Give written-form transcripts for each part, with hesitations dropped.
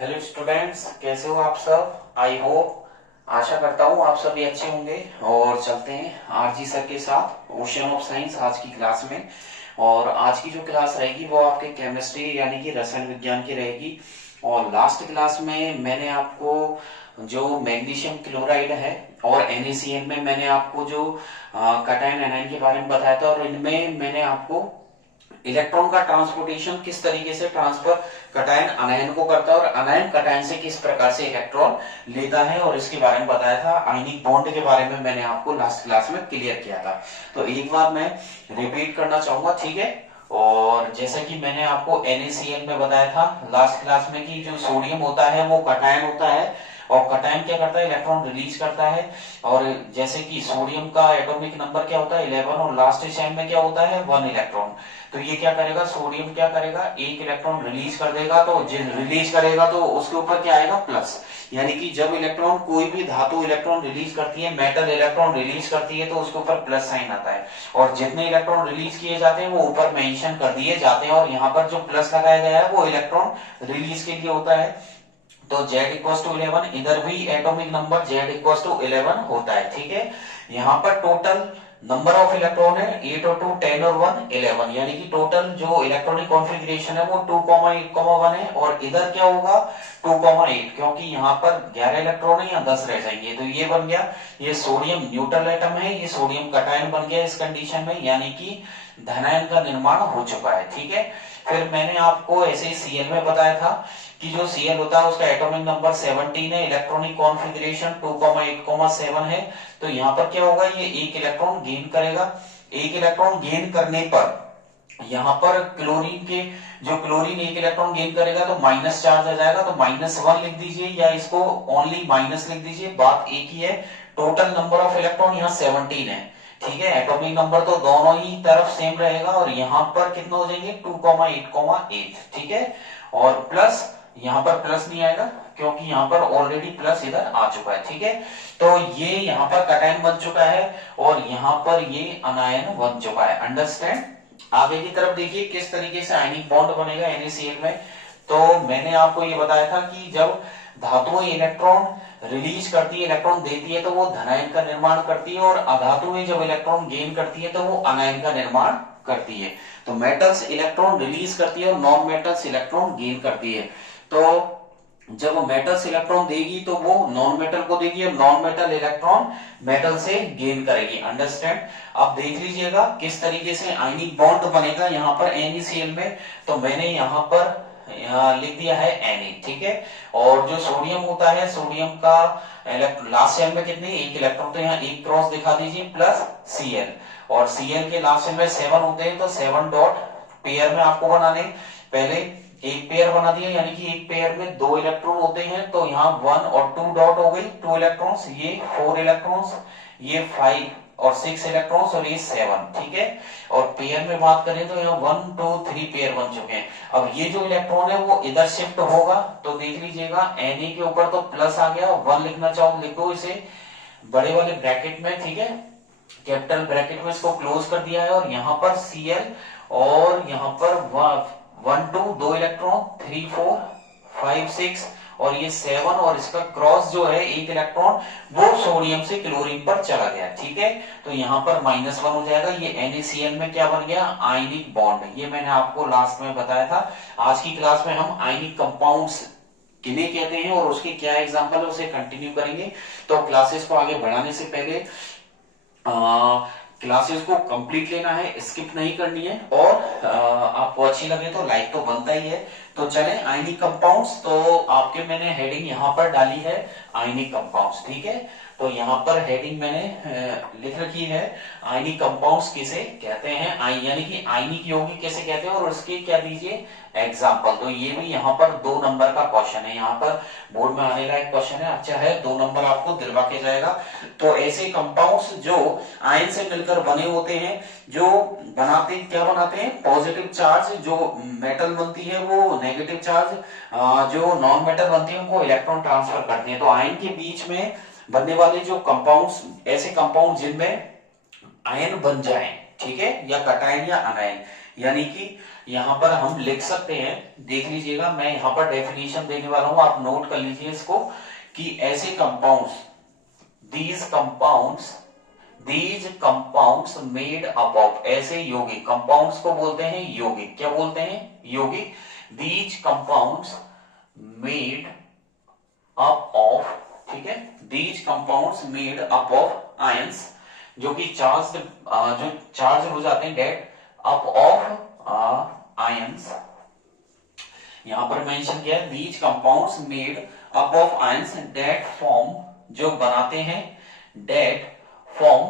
Hello students, कैसे हो आप सब। आई होप, आशा करता हूँ आप सभी अच्छे होंगे। और चलते हैं आरजी सर के साथ ओशन ऑफ साइंस आज की क्लास में। और आज की जो क्लास रहेगी वो आपके केमिस्ट्री यानी कि रसायन विज्ञान की रहेगी। और लास्ट क्लास में मैंने आपको जो मैग्नीशियम क्लोराइड है और NaCl में मैंने आपको जो कटायन एनायन के बारे में बताया था, और इनमें मैंने आपको इलेक्ट्रॉन का ट्रांसपोर्टेशन किस तरीके से ट्रांसफर कटायन अनायन को करता है और अनायन कटायन से किस प्रकार से इलेक्ट्रॉन लेता है, और इसके बारे में बताया था। आयनिक बॉन्ड के बारे में मैंने आपको लास्ट क्लास में क्लियर किया था। तो एक बार मैं रिपीट करना चाहूंगा, ठीक है। और जैसा कि मैंने आपको NaCl में बताया था लास्ट क्लास में कि जो सोडियम होता है वो कटायन होता है, और कटायन क्या करता है, इलेक्ट्रॉन रिलीज करता है। और जैसे कि सोडियम का एटॉमिक नंबर क्या होता है 11, और लास्ट चेन में क्या होता है 1 इलेक्ट्रॉन। तो ये क्या करेगा, सोडियम क्या करेगा, एक इलेक्ट्रॉन रिलीज कर देगा। तो रिलीज करेगा तो उसके ऊपर क्या आएगा, प्लस। यानी कि जब इलेक्ट्रॉन, कोई भी धातु इलेक्ट्रॉन रिलीज करती है, मेटल इलेक्ट्रॉन रिलीज करती है, तो उसके ऊपर प्लस साइन आता है। और जितने इलेक्ट्रॉन रिलीज किए जाते हैं वो ऊपर मेंशन कर दिए जाते हैं, और यहाँ पर जो प्लस लगाया गया है वो इलेक्ट्रॉन रिलीज के लिए होता है। तो Z इक्वल टू 11, इधर भी atomic number Z equal to 11 होता है, ठीक है। यहाँ पर टोटल नंबर ऑफ इलेक्ट्रॉन है 8 और 2 10 और 1 11, यानी कि टोटल जो इलेक्ट्रॉनिक कॉन्फ़िगरेशन है वो 2,8,1 है। और इधर क्या होगा 2,8, क्योंकि यहाँ पर 11 इलेक्ट्रॉन है, या 10 रह जाएंगे। तो ये बन गया, ये सोडियम न्यूट्रल एटम है, ये सोडियम कटायन बन गया इस कंडीशन में, यानी कि धनायन का निर्माण हो चुका है, ठीक है। फिर मैंने आपको ऐसे ही Cl में बताया था कि जो Cl होता है उसका एटॉमिक नंबर 17 है, इलेक्ट्रॉनिक कॉन्फ़िगरेशन 2,8,7 है। तो यहाँ पर क्या होगा, ये एक इलेक्ट्रॉन गेन करेगा। एक इलेक्ट्रॉन गेन करने पर यहाँ पर क्लोरीन के, जो क्लोरीन एक इलेक्ट्रॉन गेन करेगा तो माइनस चार्ज आ जाएगा, तो -1 लिख दीजिए, या इसको ओनली माइनस लिख दीजिए, बात एक ही है। टोटल नंबर ऑफ इलेक्ट्रॉन यहाँ 17 है, ठीक है। एटॉमिक नंबर तो दोनों ही तरफ सेम रहेगा, और यहाँ पर कितना हो जाएंगे 2,8,8, ठीक है। और प्लस, यहाँ पर प्लस नहीं आएगा क्योंकि यहाँ पर ऑलरेडी प्लस इधर आ चुका है, ठीक है। तो ये यहाँ पर कटायन बन चुका है, और यहाँ पर ये अनायन बन चुका है। अंडरस्टैंड। आगे की तरफ देखिए किस तरीके से आयनिक बॉन्ड बनेगा NaCl में। तो मैंने आपको ये बताया था कि जब धातुएं इलेक्ट्रॉन रिलीज करती है, इलेक्ट्रॉन देती है, तो वो धनायन का निर्माण करती है, और अधातुएं जब इलेक्ट्रॉन गेन करती है तो वो अनायन का निर्माण करती है। तो मेटल्स इलेक्ट्रॉन रिलीज करती है और नॉन मेटल्स इलेक्ट्रॉन गेन करती है। तो जब वो मेटल्स इलेक्ट्रॉन देगी तो वो नॉन मेटल को देगी, और नॉन मेटल इलेक्ट्रॉन मेटल से गेन करेगी। अंडरस्टैंड। अब देख लीजिएगा किस तरीके से आयनिक बॉन्ड बनेगा यहाँ पर NaCl में। तो मैंने यहाँ पर लिख दिया है Na, ठीक है। और जो सोडियम होता है, सोडियम का लास्ट शेल में कितने, एक इलेक्ट्रॉन, तो यहाँ एक क्रॉस दिखा दीजिए प्लस Cl। और Cl के लास्ट शेल में 7 होते हैं, तो 7 डॉट पेयर में आपको बनाने, पहले एक पेयर बना दिया, यानी कि एक पेयर में 2 इलेक्ट्रॉन होते हैं, तो यहाँ 1 और 2 डॉट हो गई 2 इलेक्ट्रॉन्स, ये 4 इलेक्ट्रॉन्स, ये 5 और 6 इलेक्ट्रॉन्स, और ये 7, ठीक है। और पेयर में बात करें तो यहाँ 1 2 3 पेयर बन चुके हैं। अब ये जो इलेक्ट्रॉन है वो इधर शिफ्ट होगा, तो देख लीजिएगा Na के ऊपर तो प्लस आ गया, 1 लिखना चाहो लिखो इसे बड़े वाले ब्रैकेट में, ठीक है। कैपिटल ब्रैकेट में इसको क्लोज कर दिया है, और यहाँ पर Cl, और यहाँ पर 1 2 2 इलेक्ट्रॉन, 3 4 5 6, और ये 7, और इसका क्रॉस जो है एक इलेक्ट्रॉन वो सोडियम से क्लोरीन पर चला गया, ठीक है। तो यहाँ पर -1 हो जाएगा। ये NaCl में क्या बन गया, आयनिक बॉन्ड। ये मैंने आपको लास्ट में बताया था। आज की क्लास में हम आयनिक कंपाउंड्स किन्हें कहते हैं और उसके क्या एग्जांपल है उसे कंटिन्यू करेंगे। तो क्लासेस को आगे बढ़ाने से पहले क्लासेस को कंप्लीट लेना है, स्किप नहीं करनी है, और आपको अच्छी लगे तो लाइक तो बनता ही है। तो चले आयनिक कंपाउंड्स। तो आपके मैंने हेडिंग यहाँ पर डाली है आयनिक कंपाउंड्स, ठीक है। तो यहाँ पर हेडिंग मैंने लिख रखी है आयनिक कंपाउंड्स किसे कहते हैं, यानी कि आयनिक यौगिक कैसे कहते हैं, और उसके क्या दीजिए एग्जाम्पल। तो ये भी यहाँ पर 2 नंबर का क्वेश्चन है, यहाँ पर बोर्ड में आने लायक क्वेश्चन है, अच्छा है, 2 नंबर आपको दिलवा के जाएगा। तो ऐसे कंपाउंड्स जो आयन से मिलकर बने होते हैं, जो बनाते क्या बनाते हैं, पॉजिटिव चार्ज, जो मेटल बनती है वो नेगेटिव चार्ज, जो नॉन मेटल बनती है उनको इलेक्ट्रॉन ट्रांसफर करते हैं। तो आयन के बीच में बनने वाले जो कंपाउंड्स, ऐसे कंपाउंड जिनमें आयन बन जाए, ठीक है, या कटायन या अनायन, यानी कि यहाँ पर हम लिख सकते हैं, देख लीजिएगा, मैं यहाँ पर डेफिनेशन देने वाला हूं, आप नोट कर लीजिए इसको, कि ऐसे compounds, these compounds made up of, ऐसे यौगिक, कंपाउंड्स को बोलते हैं यौगिक, क्या बोलते हैं, यौगिक, these compounds made up of, ठीक है, these compounds made up of ions, जो कि चार्ज हो जाते हैं, डेट अप ऑफ आयंस, यहां पर मेंशन किया है, these compounds made up of ions that form, जो बनाते हैं, that form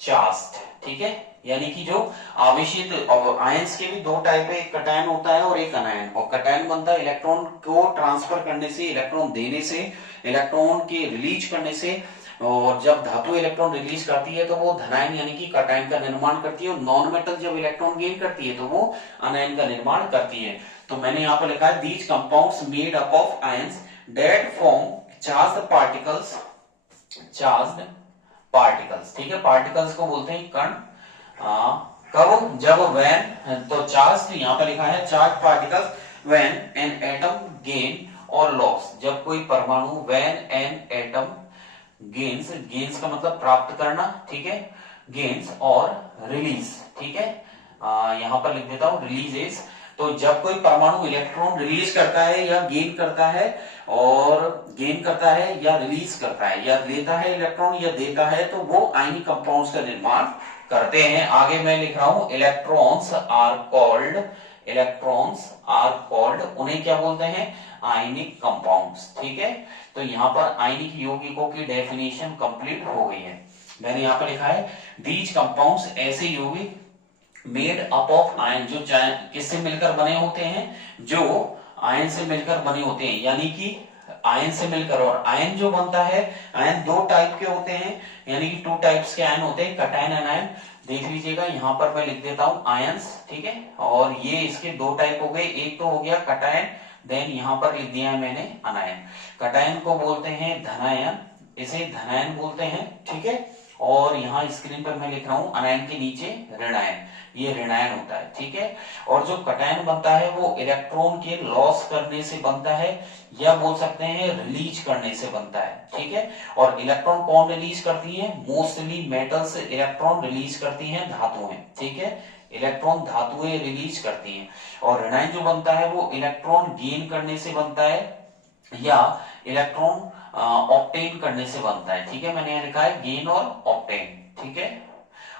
charged, ठीक है, यानी कि जो आवेशित, आयंस के भी दो टाइप है, एक कटायन होता है और एक अनायन, और कटायन बनता है इलेक्ट्रॉन को ट्रांसफर करने से, इलेक्ट्रॉन देने से, इलेक्ट्रॉन के रिलीज करने से, और जब धातु इलेक्ट्रॉन रिलीज करती है तो वो धनायन यानी कि कटायन का निर्माण करती है, और नॉन मेटल जब इलेक्ट्रॉन गेन करती है तो वो अनायन का निर्माण करती है। तो मैंने यहाँ पर लिखा है these compounds made up of ions that form charged particles, ठीक है, पार्टिकल्स को बोलते हैं कण, कब, जब when, तो चार्ज, यहाँ पर लिखा है charge particles when an atom gain or loss, जब कोई परमाणु, when an atom gains का मतलब प्राप्त करना, ठीक है, gains और release, ठीक है, यहाँ पर लिख देता हूं releases, तो जब कोई परमाणु इलेक्ट्रॉन रिलीज करता है या गेन करता है, और गेन करता है या रिलीज करता है, या लेता है इलेक्ट्रॉन या देता है, तो वो आयनिक कंपाउंड्स का निर्माण करते हैं। आगे मैं लिख रहा हूं इलेक्ट्रॉन्स आर कॉल्ड, उन्हें क्या बोलते हैं, आयनिक कंपाउंड्स, ठीक है। तो यहाँ पर आयनिक यौगिकों की डेफिनेशन कंप्लीट हो गई है। मैंने यहाँ पर लिखा है दीज कंपाउंड्स, ऐसे यौगिक, मेड अप ऑफ आयन, जो किससे मिलकर बने होते हैं, जो आयन से मिलकर बने होते हैं, यानी कि आयन से मिलकर, और आयन जो बनता है, आयन दो टाइप के होते हैं, यानी कि टू टाइप्स के आयन होते हैं, कटायन एनायन, देख लीजिएगा, यहाँ पर मैं लिख देता हूं आयंस, ठीक है, और ये इसके दो टाइप हो गए, एक तो हो गया कटायन, देन यहाँ पर लिख दिया है मैंने अनायन। कटायन को बोलते हैं धनायन, इसे धनायन बोलते हैं, ठीक है, और यहाँ स्क्रीन पर मैं लिख रहा हूं अनायन के नीचे ऋणायन, ये ऋणायन होता है, ठीक है। और जो कटायन बनता है वो इलेक्ट्रॉन के लॉस करने से बनता है, या बोल सकते हैं रिलीज करने से बनता है, ठीक है। और इलेक्ट्रॉन कौन रिलीज करती है, मोस्टली मेटल्स इलेक्ट्रॉन रिलीज करती हैं, धातुएं, ठीक है, इलेक्ट्रॉन धातुएं रिलीज करती हैं। और ऋणायन जो बनता है वो इलेक्ट्रॉन गेन करने से बनता है, या इलेक्ट्रॉन ऑप्टेन करने से बनता है, ठीक है, मैंने यहाँ लिखा है गेन और ऑप्टेन, ठीक है।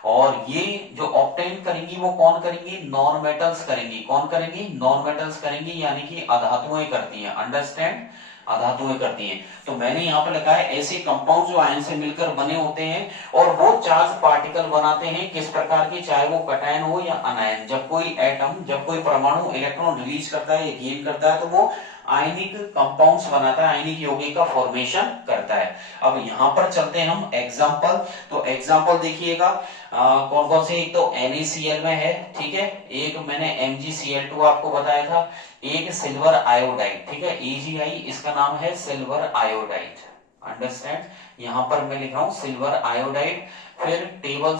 और ये जो ऑप्टेन करेंगी वो कौन करेंगी, नॉन मेटल्स करेंगी, कौन करेंगी, नॉन मेटल्स करेंगी, यानी कि अधातुएं करती हैं, अंडरस्टैंड, अधातुएं करती हैं। तो मैंने यहाँ पर लिखा है ऐसे कंपाउंड जो आयन से मिलकर बने होते हैं, और वो चार्ज पार्टिकल बनाते हैं, किस प्रकार के, चाहे वो कटायन हो या अनायन, जब कोई एटम, जब कोई परमाणु इलेक्ट्रॉन रिलीज करता है या गेन करता है, तो वो आयनिक कंपाउंड्स बनाता है, आयनिक यौगिक का फॉर्मेशन करता है। अब यहाँ पर चलते हैं हम एग्जांपल, तो एग्जांपल देखिएगा कौन कौन से, एक तो NaCl में है, ठीक है, एक मैंने MgCl2 आपको बताया था, एक सिल्वर आयोडाइड, ठीक है, AgI, इसका नाम है सिल्वर आयोडाइड, अंडरस्टैंड, यहाँ पर मैं लिख रहा हूं सिल्वर आयोडाइड। फिर टेबल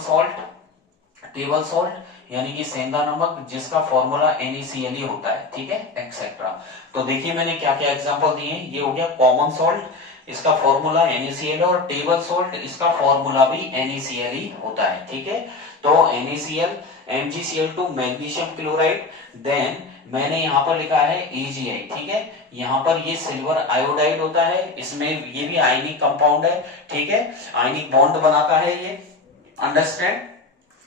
सॉल्ट यानी कि सेंधा नमक, जिसका फॉर्मूला NaCl होता है, ठीक है, एक्सेट्रा। तो देखिए मैंने क्या क्या एग्जांपल दिए, ये हो गया कॉमन सॉल्ट, इसका फॉर्मूला NaCl, और टेबल सॉल्ट, इसका फॉर्मूला भी NaCl ही होता है, ठीक है। तो NaCl, MgCl2 magnesium chloride, then मैंने यहाँ पर लिखा है AgI, ठीक है, यहाँ पर ये सिल्वर आयोडाइड होता है, इसमें ये भी आयनिक कंपाउंड है, ठीक है, आयनिक बॉन्ड बनाता है ये, अंडरस्टैंड।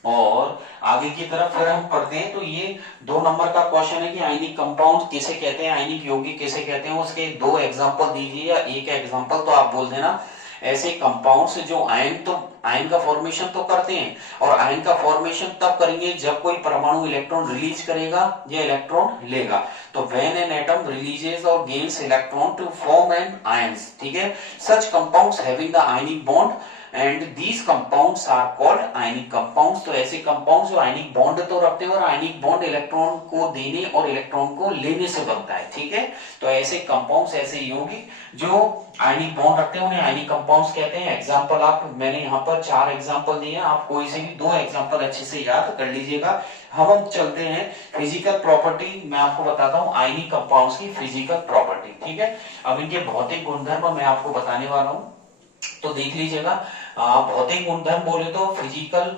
और आगे की तरफ फिर हम पढ़ते हैं, तो ये 2 नंबर का क्वेश्चन है कि आयनिक कंपाउंड किसे कहते हैं, आयनिक यौगिक किसे कहते हैं, उसके 2 एग्जांपल दीजिए, या एक एग्जांपल तो आप बोल देना, ऐसे कंपाउंड्स जो आयन का फॉर्मेशन तो करते हैं, और आयन का फॉर्मेशन तब करेंगे जब कोई परमाणु इलेक्ट्रॉन रिलीज करेगा या इलेक्ट्रॉन लेगा। तो व्हेन एन एटम रिलीजेस और gains electron to form an ions, ठीक है, such compounds having the ionic bond and these compounds are called ionic compounds. तो ऐसे कंपाउंड्स जो आयनिक बॉन्ड तो रखते हैं, और आयनिक बॉन्ड इलेक्ट्रॉन को देने और इलेक्ट्रॉन को लेने से बनता है, ठीक है। तो ऐसे कंपाउंड्स, ऐसे यौगिक जो आयनिक बॉन्ड रखते हैं, उन्हें आयनिक कंपाउंड्स कहते हैं। एग्जांपल आप, मैंने यहाँ पर 4 एग्जांपल दिए हैं, आप कोई से भी 2 एग्जांपल अच्छे से याद कर लीजिएगा। अब हम चलते हैं फिजिकल प्रॉपर्टी, मैं आपको बताता हूं आयनिक कंपाउंड्स की फिजिकल प्रॉपर्टी, ठीक है। अब इनके भौतिक गुणधर्म मैं आपको बताने वाला हूं, तो देख लीजिएगा। भौतिक गुणधर्म बोले तो फिजिकल,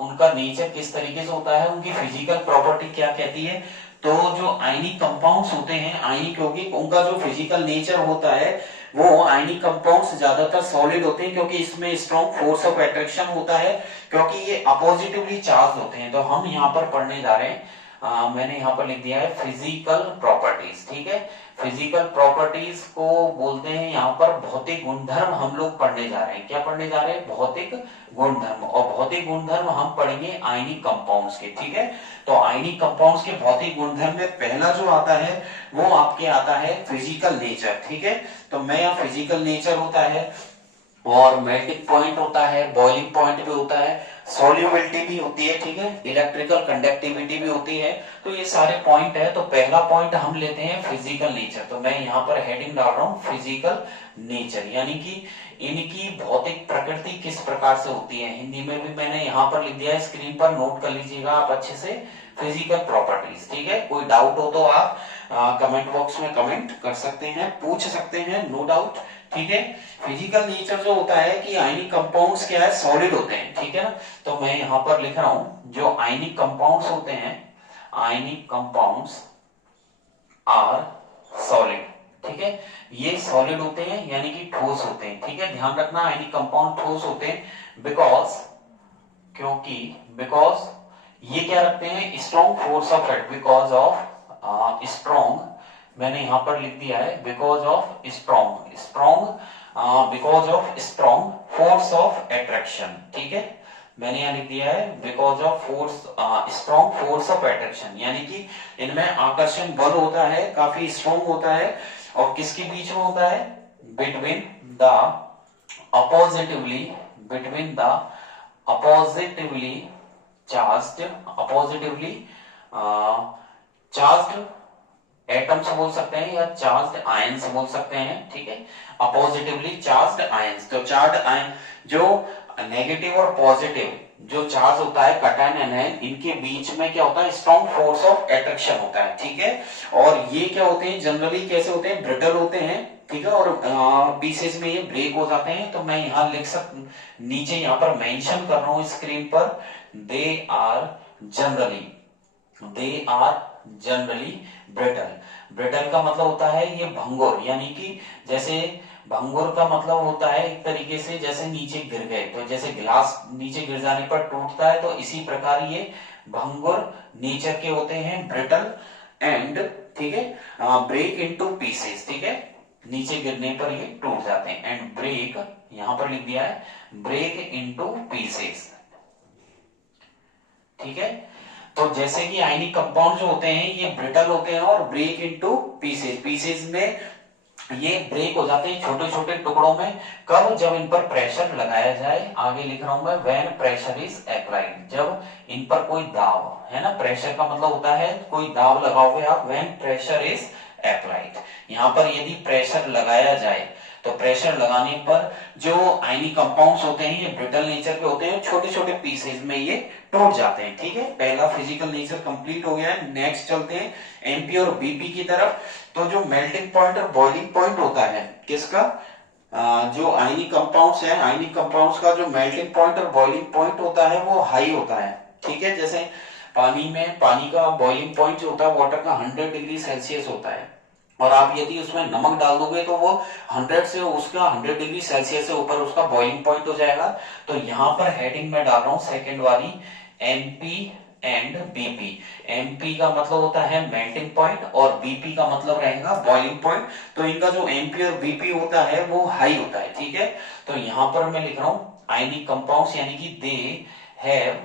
उनका नेचर किस तरीके से होता है, उनकी फिजिकल प्रॉपर्टी क्या कहती है। तो जो आयनिक कंपाउंड्स होते हैं, आयनिक यौगिक, उनका जो फिजिकल नेचर होता है वो आयनिक कंपाउंड्स ज्यादातर सॉलिड होते हैं, क्योंकि इसमें स्ट्रॉन्ग फोर्स ऑफ अट्रैक्शन होता है, क्योंकि ये अपोजिटिवली चार्ज होते हैं। तो हम यहाँ पर पढ़ने जा रहे हैं, मैंने यहाँ पर लिख दिया है फिजिकल प्रॉपर्टीज, ठीक है। फिजिकल प्रॉपर्टीज को बोलते हैं यहाँ पर भौतिक गुणधर्म। हम लोग पढ़ने जा रहे हैं, क्या पढ़ने जा रहे हैं, भौतिक गुणधर्म। और भौतिक गुणधर्म हम पढ़ेंगे आयनिक कंपाउंड्स के, ठीक है। तो आयनिक कंपाउंड्स के भौतिक गुणधर्म में पहला जो आता है वो आपके आता है फिजिकल नेचर, ठीक है। तो मैं यहाँ फिजिकल नेचर होता है, और मेल्टिंग पॉइंट होता है, बॉइलिंग पॉइंट भी होता है, सॉल्युबिलिटी भी होती है, ठीक है, इलेक्ट्रिकल कंडक्टिविटी भी होती है। तो ये सारे पॉइंट है। तो पहला पॉइंट हम लेते हैं फिजिकल नेचर। तो मैं यहाँ पर हेडिंग डाल रहा हूँ फिजिकल नेचर, यानी कि इनकी भौतिक प्रकृति किस प्रकार से होती है। हिंदी में भी मैंने यहाँ पर लिख दिया है, स्क्रीन पर नोट कर लीजिएगा आप अच्छे से, फिजिकल प्रॉपर्टीज, ठीक है। कोई डाउट हो तो आप कमेंट बॉक्स में कमेंट कर सकते हैं, पूछ सकते हैं, नो डाउट, ठीक है। फिजिकल नेचर जो होता है कि आयनिक कंपाउंड्स क्या है, सॉलिड होते हैं, ठीक है ना। तो मैं यहाँ पर लिख रहा हूं जो आयनिक कंपाउंड्स होते हैं, आयनिक कंपाउंड्स आर सॉलिड, ठीक है। ये सॉलिड होते हैं यानी कि ठोस होते हैं, ठीक है। ध्यान रखना आयनिक कंपाउंड ठोस होते हैं बिकॉज ये क्या रखते हैं, strong force of it, because of strong, मैंने यहां पर लिख दिया है because of because of strong force of attraction, ठीक है। मैंने यहां लिख दिया है because of strong force of attraction, यानी कि इनमें आकर्षण बल होता है, काफी स्ट्रॉन्ग होता है। और किसके बीच में होता है, बिटवीन द अपोजिटिवली चार्ज्ड एटम्स बोल सकते हैं या चार्ज्ड आयंस बोल सकते हैं, ठीक है। अपोजिटिवली चार्ज्ड आयंस, तो चार्ज आयन जो नेगेटिव और पॉजिटिव जो चार्ज होता है, कटायन एनायन, इनके बीच में क्या होता है, स्ट्रॉन्ग फोर्स ऑफ अट्रैक्शन होता है, ठीक है। और ये क्या होते हैं, जनरली कैसे होते हैं, ब्रिटल होते हैं, ठीक है। और पीसेस में ये ब्रेक हो जाते हैं। तो मैं यहाँ नीचे यहाँ पर मेंशन कर रहा हूं स्क्रीन पर, दे आर जनरली ब्रिटल का मतलब होता है ये भंगुर, यानी कि जैसे भंगुर का मतलब होता है एक तरीके से जैसे नीचे गिर गए, तो जैसे गिलास नीचे गिर जाने पर टूटता है, तो इसी प्रकार ये भंगुर नेचर के होते हैं, ब्रिटल एंड, ठीक है, ब्रेक इनटू पीसेस, ठीक है, नीचे गिरने पर ये टूट जाते हैं। एंड ब्रेक, यहां पर लिख दिया है ब्रेक इनटू पीसेस, ठीक है। तो जैसे कि आयनिक कंपाउंड जो होते हैं ये ब्रिटल होते हैं और ब्रेक इनटू पीसेस में ये ब्रेक हो जाते हैं छोटे छोटे टुकड़ों में। कब, जब इन पर प्रेशर लगाया जाए। आगे लिख रहा हूं मैं, व्हेन प्रेशर इज अप्लाइड, जब इन पर कोई दाब है ना, प्रेशर का मतलब होता है कोई दाब लगाओगे आप, व्हेन प्रेशर इज अप्लाइड। यहां पर यदि प्रेशर लगाया जाए, तो प्रेशर लगाने पर जो आयनिक कंपाउंड्स होते हैं ये ब्रिटल नेचर के होते हैं, छोटे छोटे पीसेस में ये टूट जाते हैं, ठीक है। पहला फिजिकल नेचर कंप्लीट हो गया है। नेक्स्ट चलते हैं एमपी और बीपी की तरफ। तो जो मेल्टिंग पॉइंट और बॉइलिंग पॉइंट होता है किसका, जो आयनिक कंपाउंड्स है, आयनिक कंपाउंड्स का जो मेल्टिंग पॉइंट और बॉइलिंग पॉइंट होता है वो हाई होता है, ठीक है। जैसे पानी का बॉइलिंग पॉइंट जो होता है वाटर का 100 डिग्री सेल्सियस होता है, और आप यदि उसमें नमक डाल दोगे तो वो 100 डिग्री सेल्सियस से ऊपर उसका बॉइलिंग पॉइंट हो जाएगा। तो यहाँ पर हेडिंग में डाल रहा हूं सेकेंड वाली, एमपी एंड बीपी। एमपी का मतलब होता है मेल्टिंग पॉइंट और बीपी का मतलब रहेगा बॉइलिंग पॉइंट। तो इनका जो एमपी और बीपी होता है वो हाई होता है, ठीक है। तो यहां पर मैं लिख रहा हूं आयनिक कंपाउंड्स, यानी कि they have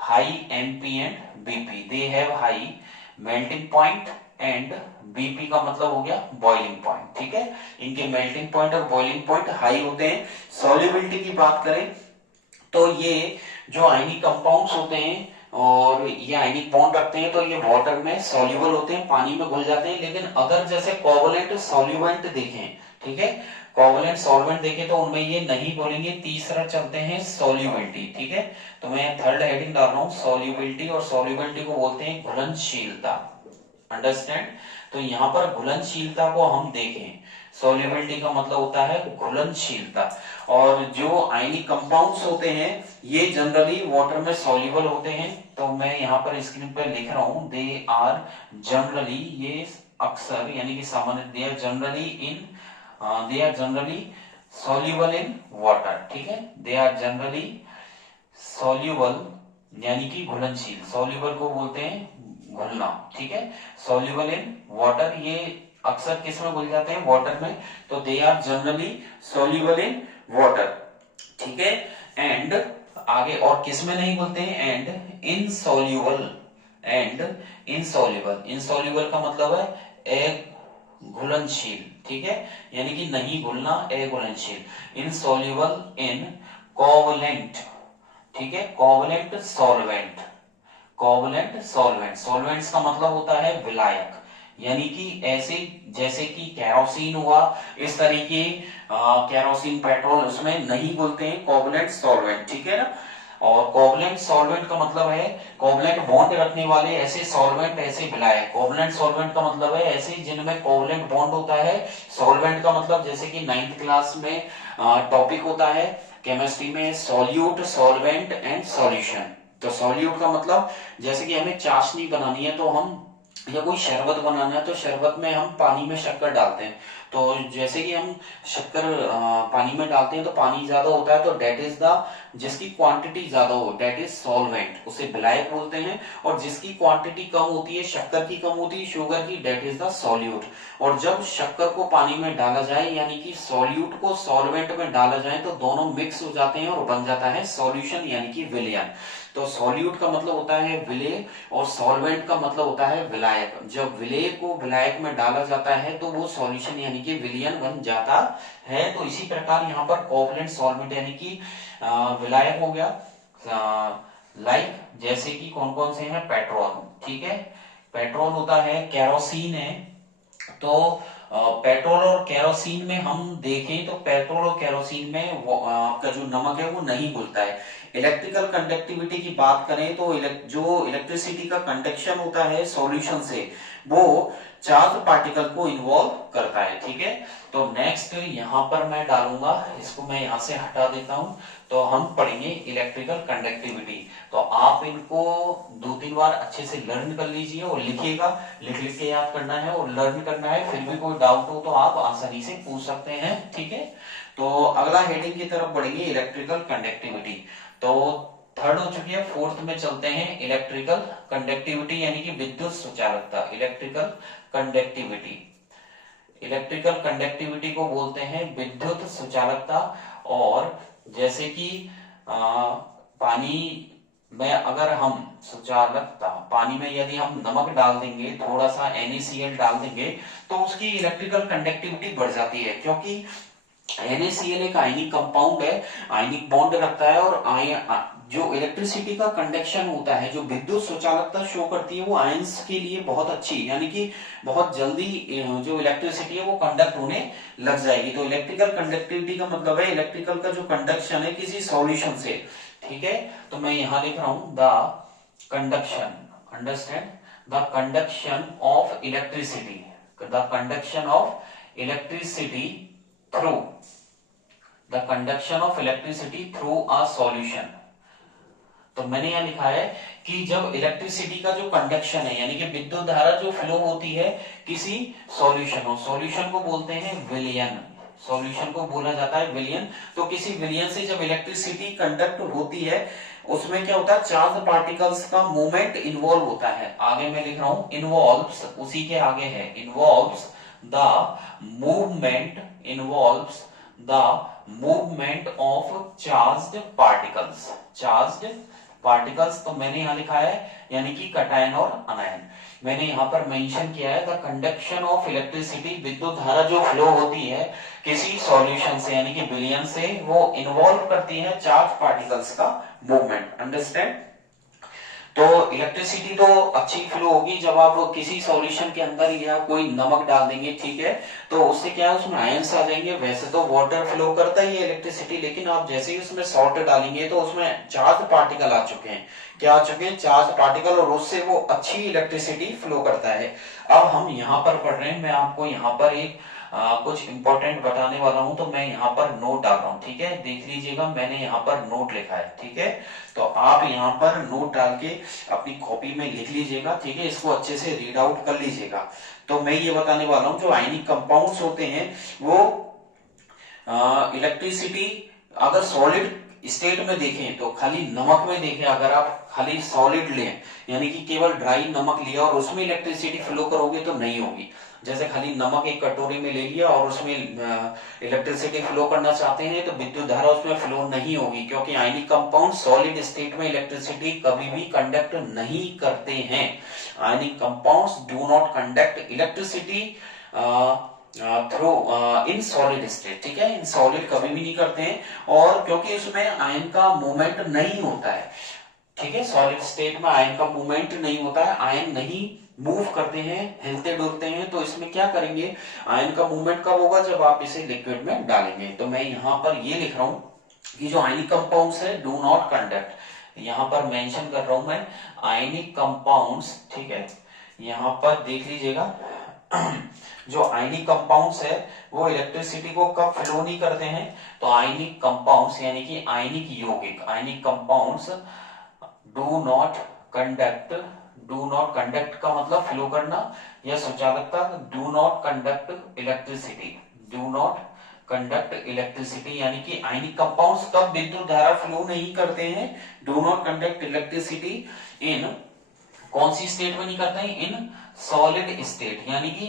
high MP and BP, they have high melting point and BP का मतलब हो गया बॉइलिंग पॉइंट, ठीक है। इनके मेल्टिंग पॉइंट और बॉइलिंग पॉइंट हाई होते हैं। सॉल्युबिलिटी की बात करें तो ये जो आयनिक कंपाउंड्स होते हैं और ये आयनिक बॉन्ड रखते हैं, तो ये वाटर में सॉल्युबल होते हैं, पानी में घुल जाते हैं। लेकिन अगर जैसे कोवलेंट सॉल्युएंट देखें ठीक है। कोवलेंट सॉल्वेंट देखे तो उनमें ये नहीं बोलेंगे। तीसरा चलते हैं सॉल्युबिलिटी, ठीक है। तो मैं थर्ड हेडिंग डाल रहा हूं सॉल्युबिलिटी, और सॉल्युबिलिटी को बोलते हैं घुलनशीलता। अंडरस्टैंड। तो यहाँ पर घुलनशीलता को हम देखें, सॉल्युबिलिटी का मतलब होता है घुलनशीलता। और जो आयनिक कंपाउंड्स होते हैं ये जनरली वाटर में सॉल्युबल होते हैं। तो मैं यहाँ पर स्क्रीन पर लिख रहा हूं दे आर जनरली, ये अक्सर यानी कि सामान्य, they are generally soluble in water, ठीक है। दे आर जनरली soluble यानी कि घुलनशील, soluble को बोलते हैं घुलना, ठीक है। soluble in water, ये अक्सर किस में घुल जाते हैं, वाटर में। तो they are generally soluble in water, ठीक है। एंड आगे और किस में नहीं घुलते हैं, and insoluble, and insoluble, insoluble का मतलब है घुलनशील, ठीक है, यानी कि नहीं घुलना, अघुलनशील। इनसॉल्युबल इन कोवलेंट, ठीक है, covalent solvent, covalent solvent. Solvents का मतलब होता है विलायक, यानी कि ऐसे जैसे कि कैरोसिन हुआ, इस तरीके कैरोसिन, पेट्रोल, उसमें नहीं बोलते हैं कोवलेंट सॉल्वेंट, ठीक है ना। और कोवलेंट सॉल्वेंट का मतलब है कोवलेंट बॉन्ड रखने वाले ऐसे सॉल्वेंट, ऐसे विलायक। कोवलेंट सॉल्वेंट का मतलब है ऐसे जिनमें कोवलेंट बॉन्ड होता है। सॉल्वेंट का मतलब जैसे कि 9th क्लास में टॉपिक होता है केमिस्ट्री में, सॉल्यूट, सॉल्वेंट एंड सॉल्यूशन। तो सॉल्यूट का मतलब जैसे कि हमें चाशनी बनानी है तो हम, या कोई शरबत बनाना है तो शरबत में हम पानी में शक्कर डालते हैं। तो जैसे कि हम शक्कर पानी में डालते हैं तो पानी ज्यादा होता है, तो डेट इज द, जिसकी क्वांटिटी ज्यादा हो डेट इज सॉल्वेंट, उसे विलायक बोलते हैं। और जिसकी क्वांटिटी कम होती है, शक्कर की कम होती है, शुगर की, डेट इज द सॉल्यूट। और जब शक्कर को पानी में डाला जाए यानी कि सॉल्यूट को सॉल्वेंट में डाला जाए तो दोनों मिक्स हो जाते हैं और बन जाता है सॉल्यूशन यानी कि विलयन। तो सॉल्यूट का मतलब होता है विलेय और सॉल्वेंट का मतलब होता है विलायक। जब विलेय को विलायक में डाला जाता है तो वो सॉल्यूशन यानी कि विलयन बन जाता है। तो इसी प्रकार यहाँ पर कोवलेंट सॉल्वेंट यानी कि विलायक हो गया, लाइक जैसे कि कौन कौन से हैं, पेट्रोल, ठीक है, पेट्रोल होता है, केरोसिन है। तो पेट्रोल और केरोसिन में हम देखें तो पेट्रोल और केरोसिन में आपका जो नमक है वो नहीं घुलता है। इलेक्ट्रिकल कंडक्टिविटी की बात करें तो जो इलेक्ट्रिसिटी का कंडक्शन होता है सॉल्यूशन से, वो चार्ज पार्टिकल को इन्वॉल्व करता है, ठीक है। तो नेक्स्ट यहाँ पर मैं डालूंगा, इसको मैं यहाँ से हटा देता हूं। तो हम पढ़ेंगे इलेक्ट्रिकल कंडक्टिविटी। तो आप इनको 2-3 बार अच्छे से लर्न कर लीजिए और लिखिएगा, लिख लिख के याद करना है और लर्न करना है। फिर भी कोई डाउट हो तो आप आसानी से पूछ सकते हैं, ठीक है। तो अगला हेडिंग की तरफ बढ़ेंगे, इलेक्ट्रिकल कंडक्टिविटी। तो थर्ड हो चुकी है, फोर्थ में चलते हैं, इलेक्ट्रिकल कंडक्टिविटी यानी कि विद्युत सुचालकता। इलेक्ट्रिकल कंडक्टिविटी, इलेक्ट्रिकल कंडक्टिविटी को बोलते हैं विद्युत सुचालकता। और जैसे कि पानी में अगर हम सुचालकता, पानी में यदि हम नमक डाल देंगे, थोड़ा सा NaCl डाल देंगे तो उसकी इलेक्ट्रिकल कंडक्टिविटी बढ़ जाती है, क्योंकि NaCl एक आयनिक कंपाउंड है, आयनिक बॉन्ड रखता है। और जो इलेक्ट्रिसिटी का कंडक्शन होता है, जो विद्युत सुचालकता शो करती है, वो आयंस के लिए बहुत अच्छी, यानी कि बहुत जल्दी जो इलेक्ट्रिसिटी है वो कंडक्ट होने लग जाएगी। तो इलेक्ट्रिकल कंडक्टिविटी का मतलब है इलेक्ट्रिकल का जो कंडक्शन है किसी सॉल्यूशन से, ठीक है। तो मैं यहां लिख रहा हूं the conduction, understand, the conduction of electricity, the conduction of electricity through, the conduction of electricity through a solution. तो मैंने यहां लिखा है कि जब इलेक्ट्रिसिटी का जो कंडक्शन है यानी कि विद्युत धारा जो फ्लो होती है किसी सॉल्यूशन हो, सॉल्यूशन को बोलते हैं विलयन, सॉल्यूशन को बोला जाता है विलयन। तो किसी विलयन से जब इलेक्ट्रिसिटी कंडक्ट होती है उसमें क्या होता है, चार्ज पार्टिकल्स का मूवमेंट इन्वॉल्व होता है। आगे मैं लिख रहा हूं इन्वॉल्व्स, उसी के आगे है involves the movement, involves the movement of charged particles, charged particles. तो मैंने यहां लिखा है यानी कि कटायन और अनायन। मैंने यहां पर मेंशन किया है द कंडक्शन ऑफ इलेक्ट्रिसिटी, विद्युत धारा जो फ्लो होती है किसी सॉल्यूशन से यानी कि विलयन से, वो इन्वॉल्व करती है चार्ज पार्टिकल्स का मूवमेंट, अंडरस्टैंड। तो इलेक्ट्रिसिटी तो अच्छी फ्लो होगी जब आप किसी सॉल्यूशन के अंदर या कोई नमक डाल देंगे, ठीक है, तो उससे क्या है उसमें आयंस आ जाएंगे। वैसे तो वाटर फ्लो करता ही है इलेक्ट्रिसिटी, लेकिन आप जैसे ही उसमें सॉल्ट डालेंगे तो उसमें चार्ज पार्टिकल आ चुके हैं। क्या आ चुके हैं? चार्ज पार्टिकल, और उससे वो अच्छी इलेक्ट्रिसिटी फ्लो करता है। अब हम यहाँ पर पढ़ रहे हैं, मैं आपको यहाँ पर एक कुछ इंपॉर्टेंट बताने वाला हूं, तो मैं यहाँ पर नोट डाल रहा हूँ, ठीक है, देख लीजिएगा, मैंने यहाँ पर नोट लिखा है, ठीक है। तो आप यहाँ पर नोट डाल के अपनी कॉपी में लिख लीजिएगा, ठीक है, इसको अच्छे से रीड आउट कर लीजिएगा। तो मैं ये बताने वाला हूँ, जो आयनिक कंपाउंड्स होते हैं वो इलेक्ट्रिसिटी अगर सॉलिड स्टेट में देखें तो खाली नमक में देखें, अगर आप खाली सॉलिड लें यानी कि केवल ड्राई नमक लिया और उसमें इलेक्ट्रिसिटी फ्लो करोगे तो नहीं होगी। जैसे खाली नमक एक कटोरी में ले लिया और उसमें इलेक्ट्रिसिटी फ्लो करना चाहते हैं तो विद्युत धारा उसमें फ्लो नहीं होगी, क्योंकि आयनिक कंपाउंड सॉलिड स्टेट में इलेक्ट्रिसिटी कभी भी कंडक्ट नहीं करते हैं। आयनिक compounds do not conduct electricity through in solid state, ठीक है, इन सॉलिड कभी भी नहीं करते हैं, और क्योंकि उसमें आयन का मूवमेंट नहीं होता है, ठीक है, सॉलिड स्टेट में आयन का मूवमेंट नहीं होता है, आयन नहीं मूव करते हैं, हिलते डुलते हैं, तो इसमें क्या करेंगे, आयन का मूवमेंट कब होगा, जब आप इसे लिक्विड में डालेंगे। तो मैं यहाँ पर ये लिख रहा हूँ कि जो आयनिक कंपाउंड्स है डू नॉट कंडक्ट, यहाँ पर मेंशन कर रहा हूं मैं आयनिक कंपाउंड्स, ठीक है, यहाँ पर देख लीजिएगा जो आयनिक कंपाउंड्स है वो इलेक्ट्रिसिटी को कब फ्लो नहीं करते हैं, तो आयनिक कंपाउंड्स यानी कि आयनिक यौगिक, ionic compounds do not conduct, do not conduct का मतलब फ्लो करना या सुचालकता, do not conduct electricity, do not conduct electricity, यानी कि आयनिक कंपाउंड्स कब विद्युत धारा फ्लो नहीं करते हैं, do not conduct electricity in, कौन सी स्टेट में नहीं करते हैं, इन सॉलिड स्टेट, यानी कि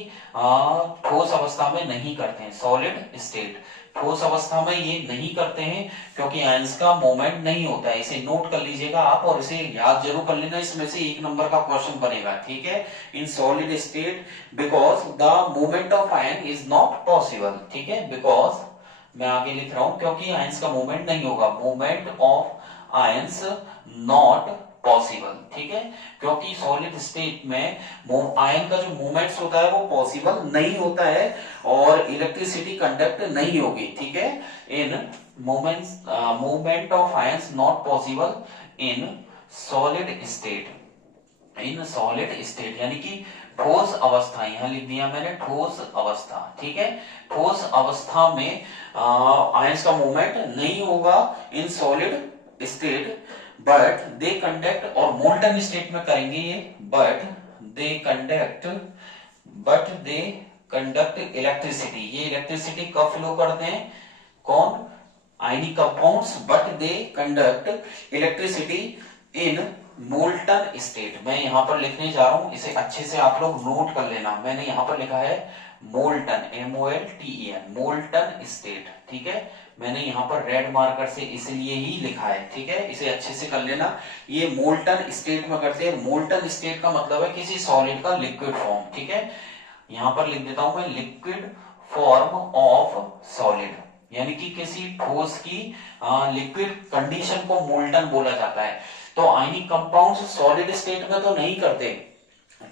ठोस अवस्था में नहीं करते हैं, सॉलिड स्टेट, ठोस अवस्था में ये नहीं करते हैं क्योंकि आयंस का मोमेंट नहीं होता है। इसे नोट कर लीजिएगा आप और इसे याद जरूर कर लेना, इसमें से 1 नंबर का क्वेश्चन बनेगा, ठीक है, इन solid state because the movement of ion is not possible, ठीक है, बिकॉज मैं आगे लिख रहा हूं क्योंकि आयंस का मूवमेंट नहीं होगा, movement of ions not possible, ठीक है, क्योंकि सॉलिड स्टेट में आयन का जो मूवमेंट्स होता है वो पॉसिबल नहीं होता है और इलेक्ट्रिसिटी कंडक्ट नहीं होगी, ठीक है, इन movements movement of ions not possible in solid state, in solid state यानी कि ठोस अवस्था, यहां लिख दिया मैंने ठोस अवस्था, ठीक है, ठोस अवस्था में आयंस का मूवमेंट नहीं होगा इन solid state, but they conduct, और मोल्टन स्टेट में करेंगे ये, बट दे कंडक्ट इलेक्ट्रिसिटी, ये इलेक्ट्रिसिटी कब फ्लो करते हैं, कौन, ionic compounds, but they conduct electricity in molten state. मैं यहां पर लिखने जा रहा हूं, इसे अच्छे से आप लोग नोट कर लेना, मैंने यहां पर लिखा है मोल्टन, MOLTEN, मोल्टन स्टेट, ठीक है, मैंने यहाँ पर रेड मार्कर से इसलिए ही लिखा है, ठीक है, इसे अच्छे से कर लेना, ये मोल्टन स्टेट में करते हैं, मोल्टन स्टेट का मतलब है किसी सॉलिड का लिक्विड फॉर्म, ठीक है, यहां पर लिख देता हूं मैं लिक्विड फॉर्म ऑफ सॉलिड, यानी कि किसी ठोस की लिक्विड कंडीशन को मोल्टन बोला जाता है। तो आयनिक कंपाउंड्स सॉलिड स्टेट में तो नहीं करते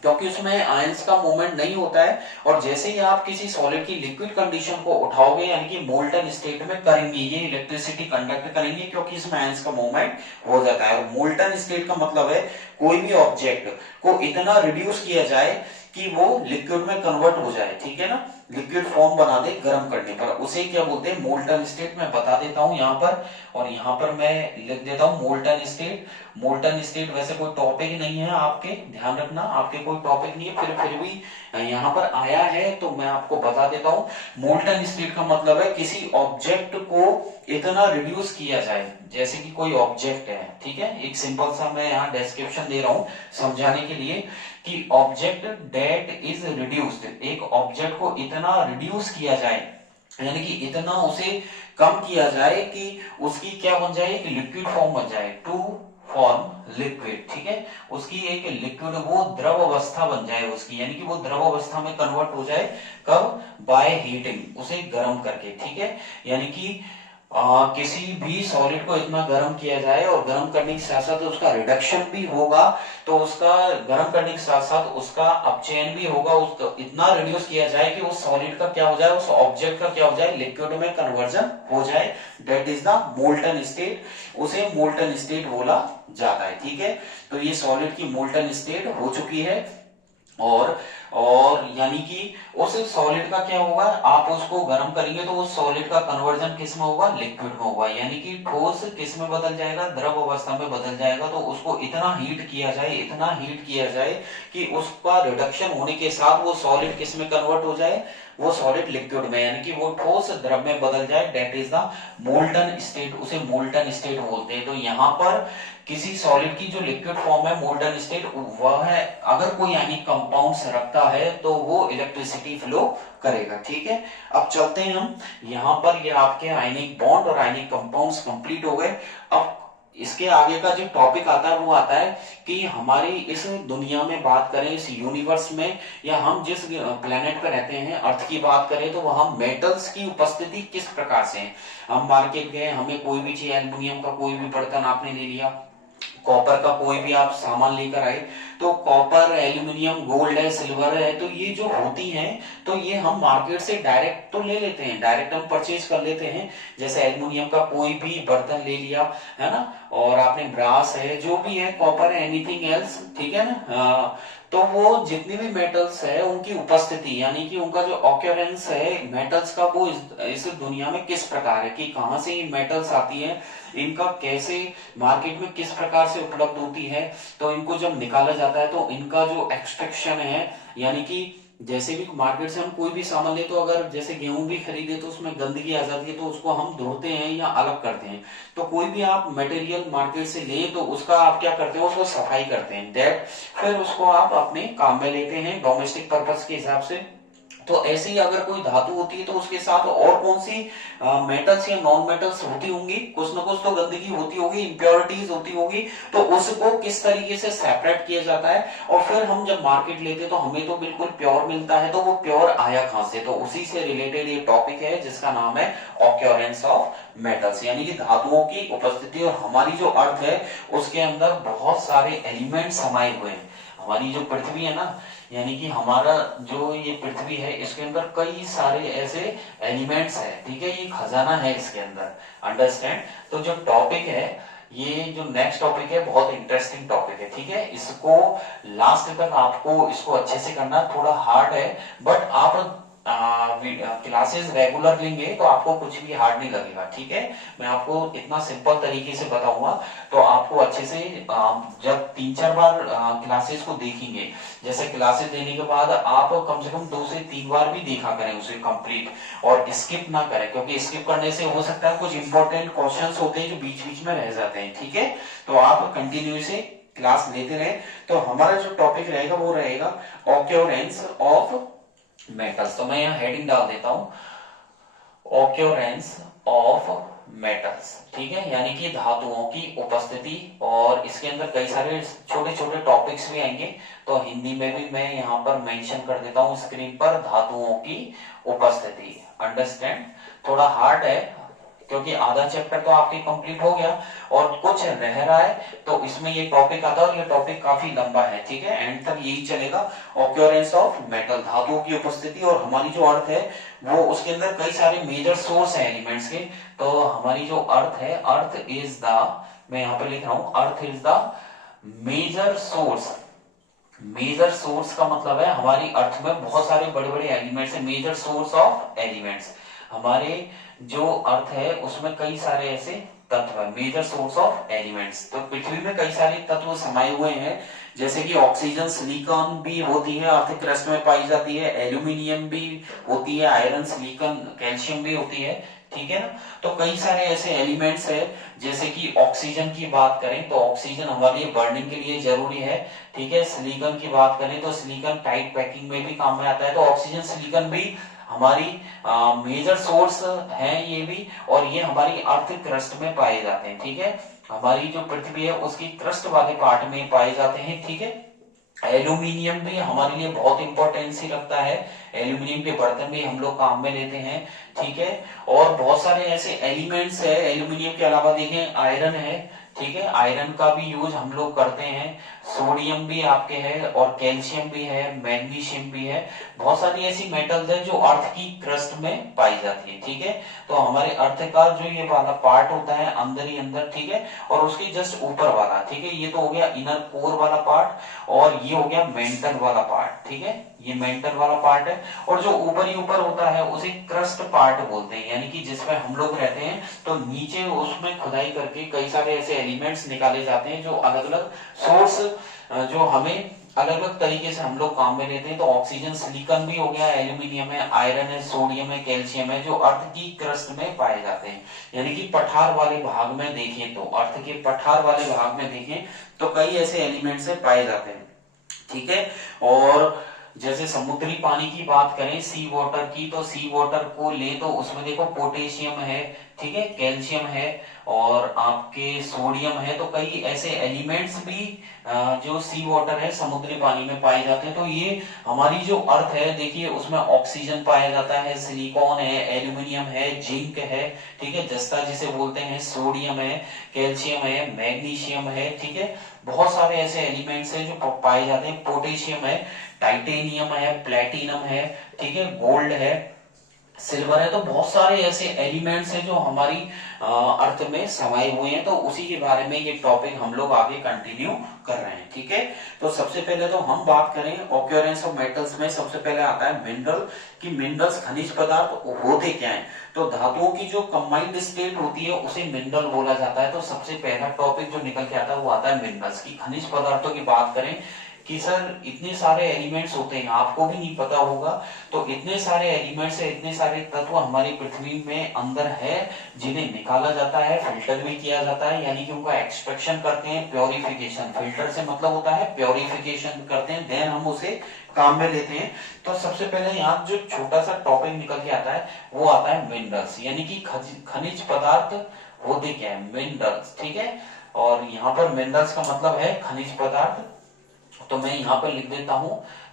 क्योंकि उसमें आयंस का मूवमेंट नहीं होता है, और जैसे ही आप किसी सॉलिड की लिक्विड कंडीशन को उठाओगे यानी कि मोल्टन स्टेट में करेंगे, ये इलेक्ट्रिसिटी कंडक्ट करेंगे क्योंकि इसमें आयंस का मूवमेंट हो जाता है। और मोल्टन स्टेट का मतलब है कोई भी ऑब्जेक्ट को इतना रिड्यूस किया जाए कि वो लिक्विड में कन्वर्ट हो जाए, ठीक है ना, लिक्विड फॉर्म बना दे गर्म करने पर, उसे क्या बोलते हैं, मोल्टन स्टेट। मैं बता देता हूं यहाँ पर, और यहाँ पर मैं लिख देता हूं मोल्टन स्टेट। मोल्टन स्टेट वैसे कोई टॉपिक नहीं है आपके, ध्यान रखना, आपके कोई टॉपिक नहीं है, फिर भी यहाँ पर आया है तो मैं आपको बता देता हूँ। मोल्टन स्टेट का मतलब है किसी ऑब्जेक्ट को इतना रिड्यूस किया जाए, जैसे कि कोई ऑब्जेक्ट है, ठीक है, एक सिंपल सा मैं यहाँ डिस्क्रिप्शन दे रहा हूँ समझाने के लिए कि ऑब्जेक्ट डेट इज रिड्यूस्ड, एक ऑब्जेक्ट को इतना रिड्यूस किया जाए यानी कि इतना उसे कम किया जाए कि उसकी क्या बन जाए, एक लिक्विड फॉर्म बन जाए, टू फॉर्म लिक्विड, ठीक है, उसकी एक लिक्विड वो द्रव अवस्था बन जाए उसकी, यानी कि वो द्रव अवस्था में कन्वर्ट हो जाए, कब, बाय हीटिंग, उसे गर्म करके, ठीक है, यानी कि किसी भी सॉलिड को इतना गर्म किया जाए और गर्म करने के साथ साथ उसका रिडक्शन भी होगा, तो उसका गर्म करने के साथ साथ उसका अपचयन भी होगा, उसको इतना रिड्यूस किया जाए कि उस सॉलिड का क्या हो जाए, उस ऑब्जेक्ट का क्या हो जाए, लिक्विड में कन्वर्जन हो जाए। That is the molten state, उसे मोल्टन स्टेट बोला जाता है। ठीक है, तो ये सॉलिड की मोल्टन स्टेट हो चुकी है। और यानी कि उस सॉलिड का क्या होगा, आप उसको गर्म करेंगे तो उस सॉलिड का कन्वर्जन किस में होगा, लिक्विड में होगा, यानी कि ठोस किस में बदल जाएगा, द्रव अवस्था में बदल जाएगा। तो उसको इतना हीट किया जाए, इतना हीट किया जाए कि उसका रिडक्शन होने के साथ वो सॉलिड किस में कन्वर्ट हो जाए, वो सॉलिड लिक्विड में, यानी कि वो ठोस द्रव में बदल जाए। That is the molten state, उसे मोल्टन स्टेट बोलते हैं। तो यहाँ पर किसी सॉलिड की जो लिक्विड फॉर्म है मोल्टन स्टेट, वह है अगर कोई आयनिक कंपाउंड्स रखता है तो वो इलेक्ट्रिसिटी फ्लो करेगा। ठीक है, अब चलते हैं हम यहाँ पर, ये आपके आयनिक बॉन्ड और आयनिक कंपाउंड्स कंप्लीट हो गए। अब इसके आगे का जो टॉपिक आता है वो आता है कि हमारी इस दुनिया में बात करें, इस यूनिवर्स में, या हम जिस प्लेनेट पर रहते हैं अर्थ की बात करें, तो वहां मेटल्स की उपस्थिति किस प्रकार से है। हम मार्केट गए, हमें कोई भी चीज, एल्युमिनियम का कोई भी बर्तन आपने ले लिया, कॉपर का कोई भी आप सामान लेकर आए, तो कॉपर, एल्यूमिनियम, गोल्ड है, सिल्वर है, तो ये जो होती हैं, तो ये हम मार्केट से डायरेक्ट तो ले लेते हैं, डायरेक्ट हम परचेज कर लेते हैं। जैसे एल्यूमिनियम का कोई भी बर्तन ले लिया, है ना, और आपने ब्रास है, जो भी है, कॉपर है, एनीथिंग एल्स, ठीक है ना। तो वो जितनी भी मेटल्स है उनकी उपस्थिति, यानी कि उनका जो ऑक्यूरेंस है मेटल्स का, वो इस दुनिया में किस प्रकार है, कि कहां से ये मेटल्स आती है, इनका कैसे मार्केट में किस प्रकार से उपलब्ध होती है। तो इनको जब निकाला जाता है तो इनका जो एक्सट्रैक्शन है, यानी कि जैसे भी मार्केट से हम कोई भी सामान ले, तो अगर जैसे गेहूं भी खरीदे तो उसमें गंदगी आ जाती है, तो उसको हम धोते हैं या अलग करते हैं। तो कोई भी आप मटेरियल मार्केट से ले तो उसका आप क्या करते हैं, उसको सफाई करते हैं, दैट फिर उसको आप अपने काम में लेते हैं डोमेस्टिक पर्पस के हिसाब से। तो ऐसे ही अगर कोई धातु होती है तो उसके साथ और कौन सी मेटल्स या नॉन मेटल्स होती होंगी, कुछ ना कुछ तो गंदगी होती होगी, इंप्योरिटीज होती होगी, तो उसको किस तरीके से सेपरेट किया जाता है। और फिर हम जब मार्केट लेते हैं तो हमें तो बिल्कुल प्योर मिलता है, तो वो प्योर आया कहां से, तो उसी से रिलेटेड ये टॉपिक है जिसका नाम है ऑक्योरेंस ऑफ मेटल्स, यानी कि धातुओं की उपस्थिति। और हमारी जो अर्थ है उसके अंदर बहुत सारे एलिमेंट्स समाये हुए हैं। हमारी जो पृथ्वी है ना, यानी कि हमारा जो ये पृथ्वी है, इसके अंदर कई सारे ऐसे एलिमेंट्स है। ठीक है, ये खजाना है इसके अंदर, अंडरस्टैंड। तो जो टॉपिक है, ये जो नेक्स्ट टॉपिक है, बहुत इंटरेस्टिंग टॉपिक है। ठीक है, इसको लास्ट तक आपको इसको अच्छे से करना, थोड़ा हार्ड है, बट आप क्लासेस रेगुलर लेंगे तो आपको कुछ भी हार्ड नहीं लगेगा। ठीक है, मैं आपको इतना सिंपल तरीके से बताऊंगा, तो आपको अच्छे से जब 3-4 बार क्लासेस को देखेंगे, जैसे क्लासेस देने के बाद आप कम से कम 2 से 3 बार भी देखा करें उसे कंप्लीट, और स्किप ना करें, क्योंकि स्किप करने से हो सकता है कुछ इंपॉर्टेंट क्वेश्चंस होते हैं जो बीच बीच में रह जाते हैं। ठीक है, तो आप कंटिन्यू से क्लास लेते रहे। तो हमारा जो टॉपिक रहेगा वो रहेगा ऑक्योरेंस ऑफ मेटल्स। तो मैं यहाँ हेडिंग डाल देता हूं, ऑक्योरेंस ऑफ मेटल्स। ठीक है, यानी कि धातुओं की उपस्थिति, और इसके अंदर कई सारे छोटे छोटे टॉपिक्स भी आएंगे, तो हिंदी में भी मैं यहाँ पर मेंशन कर देता हूँ स्क्रीन पर, धातुओं की उपस्थिति। अंडरस्टैंड, थोड़ा हार्ड है क्योंकि आधा चैप्टर तो आपके कंप्लीट हो गया और कुछ रह रहा है, तो इसमें ये टॉपिक आता है, और ये टॉपिक काफी लंबा है। ठीक है, एंड तक यही चलेगा, ऑक्योरेंस ऑफ मेटल, धातुओं की उपस्थिति। और हमारी जो अर्थ है वो, उसके अंदर कई सारे मेजर सोर्स है एलिमेंट्स के। तो हमारी जो अर्थ है, अर्थ इज द, मैं यहाँ पर लिख रहा हूं, earth is the major source. Major source का मतलब है हमारी अर्थ में बहुत सारे बड़े बड़े एलिमेंट्स है, मेजर सोर्स ऑफ एलिमेंट्स। हमारे जो अर्थ है उसमें कई सारे ऐसे तत्व है, मेजर सोर्स ऑफ एलिमेंट्स। तो पृथ्वी में कई सारे तत्व समाये हुए हैं, जैसे कि ऑक्सीजन, सिलिकॉन भी होती है, अर्थ क्रस्ट में पाई जाती है, एल्यूमिनियम भी होती है, आयरन, सिलिकॉन, कैल्शियम भी होती है। ठीक है ना, तो कई सारे ऐसे एलिमेंट्स है, जैसे कि ऑक्सीजन की बात करें तो ऑक्सीजन हमारे लिए बर्निंग के लिए जरूरी है। ठीक है, सिलिकॉन की बात करें तो सिलिकॉन टाइट पैकिंग में भी काम में आता है। तो ऑक्सीजन, सिलिकॉन भी हमारी मेजर सोर्स है ये भी, और ये हमारी अर्थ क्रस्ट में पाए जाते हैं। ठीक है, हमारी जो पृथ्वी है उसकी क्रस्ट वाले पार्ट में पाए जाते हैं। ठीक है, एल्यूमिनियम भी हमारे लिए बहुत इंपॉर्टेंसी रखता है, एल्यूमिनियम के बर्तन भी हम लोग काम में लेते हैं, ठीक है। और बहुत सारे ऐसे एलिमेंट्स है एल्यूमिनियम के अलावा, देखें आयरन है, ठीक है, आयरन का भी यूज हम लोग करते हैं, सोडियम भी आपके है और कैल्शियम भी है, मैग्नीशियम भी है। बहुत सारी ऐसी मेटल्स है जो अर्थ की क्रस्ट में पाई जाती है, ठीक है। तो हमारे अर्थ का जो ये वाला पार्ट होता है अंदर ही अंदर, ठीक है, और उसके जस्ट ऊपर वाला, ठीक है, ये तो हो गया इनर कोर वाला पार्ट, और ये हो गया मेंटल वाला पार्ट, ठीक है, ये मेंटल वाला पार्ट है। और जो ऊपर ही ऊपर होता है उसे क्रस्ट पार्ट बोलते हैं, यानी कि जिसमें हम लोग रहते हैं, तो नीचे उसमें खुदाई करके कई सारे ऐसे एलिमेंट्स निकाले जाते हैं जो अलग अलग सोर्स, जो हमें अलग अलग तरीके से हम लोग काम में लेते हैं। तो ऑक्सीजन, सिलिकॉन भी हो गया, एल्यूमिनियम है, आयरन है, सोडियम है, कैल्शियम है, जो अर्थ की क्रस्ट में पाए जाते हैं। यानी कि पठार वाले भाग में देखें, तो अर्थ के पठार वाले भाग में देखें तो कई ऐसे एलिमेंट्स पाए जाते हैं, ठीक है। और जैसे समुद्री पानी की बात करें, सी वाटर की, तो सी वाटर को ले तो उसमें देखो पोटेशियम है, ठीक है, कैल्शियम है और आपके सोडियम है। तो कई ऐसे एलिमेंट्स भी जो सी वाटर है समुद्री पानी में पाए जाते हैं। तो ये हमारी जो अर्थ है, देखिए उसमें ऑक्सीजन पाया जाता है, सिलिकॉन है, एल्यूमिनियम है, जिंक है, ठीक है, जस्ता जिसे बोलते हैं, सोडियम है, कैल्शियम है, मैग्नीशियम है, ठीक है। बहुत सारे ऐसे एलिमेंट्स हैं जो पाए जाते हैं, पोटेशियम है, टाइटेनियम है, प्लेटिनम है, ठीक है, गोल्ड है, सिल्वर है। तो बहुत सारे ऐसे एलिमेंट्स हैं जो हमारी अर्थ में समाये हुए हैं। तो उसी के बारे में ये टॉपिक हम लोग आगे कंटिन्यू कर रहे हैं, ठीक है। तो सबसे पहले तो हम बात करें ऑक्यूरेंस ऑफ मेटल्स में, सबसे पहले आता है मिनरल, कि मिनरल्स खनिज पदार्थ होते क्या हैं। तो धातुओं की जो कंबाइंड स्टेट होती है उसे मिनरल बोला जाता है। तो सबसे पहला टॉपिक जो निकल के आता है वो आता है मिनरल्स की। खनिज पदार्थों की बात करें कि सर इतने सारे एलिमेंट्स होते हैं, आपको भी नहीं पता होगा, तो इतने सारे एलिमेंट्स है, इतने सारे तत्व हमारी पृथ्वी में अंदर है, जिन्हें निकाला जाता है, फिल्टर भी किया जाता है, यानी कि उनका एक्सट्रैक्शन करते हैं, प्योरिफिकेशन, फिल्टर से मतलब होता है प्योरिफिकेशन करते हैं, देन हम उसे काम में लेते हैं। तो सबसे पहले यहाँ जो छोटा सा टॉपिक निकल के आता है वो आता है मिनरल्स, यानी कि खनिज पदार्थ होते क्या है, मिनरल्स, ठीक है। और यहाँ पर मिनरल्स का मतलब है खनिज पदार्थ, तो मैं यहाँ पर लिख देता हूं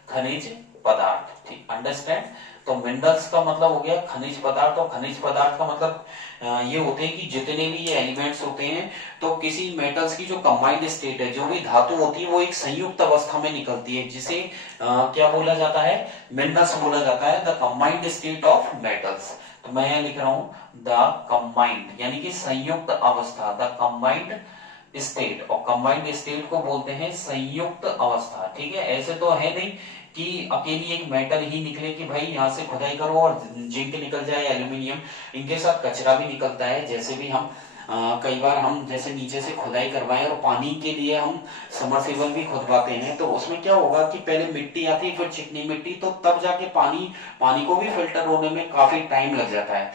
खनिज पदार्थ, ठीक, अंडरस्टैंड। तो मिनरल्स का मतलब हो गया खनिज पदार्थ, और खनिज पदार्थ का मतलब ये होते हैं कि जितने भी ये एलिमेंट्स होते हैं, तो किसी मेटल्स की जो कंबाइंड स्टेट है, जो भी धातु होती है वो एक संयुक्त अवस्था में निकलती है, जिसे क्या बोला जाता है, मिनरल्स बोला जाता है, the combined state of metals. तो मैं यहाँ लिख रहा हूं द कंबाइंड, यानी कि संयुक्त अवस्था, द कंबाइंड स्टेट, और कंबाइंड स्टेट को बोलते हैं संयुक्त अवस्था, ठीक है। ऐसे तो है नहीं कि अकेली एक मेटल ही निकले कि भाई यहाँ से खुदाई करो और जिंक निकल जाए, एल्यूमिनियम, इनके साथ कचरा भी निकलता है। जैसे भी हम कई बार हम जैसे नीचे से खुदाई करवाएं और पानी के लिए हम समरसेबल भी खुदवाते हैं, तो उसमें क्या होगा कि पहले मिट्टी आती है, फिर चिकनी मिट्टी, तो तब जाके पानी को भी फिल्टर होने में काफी टाइम लग जाता है।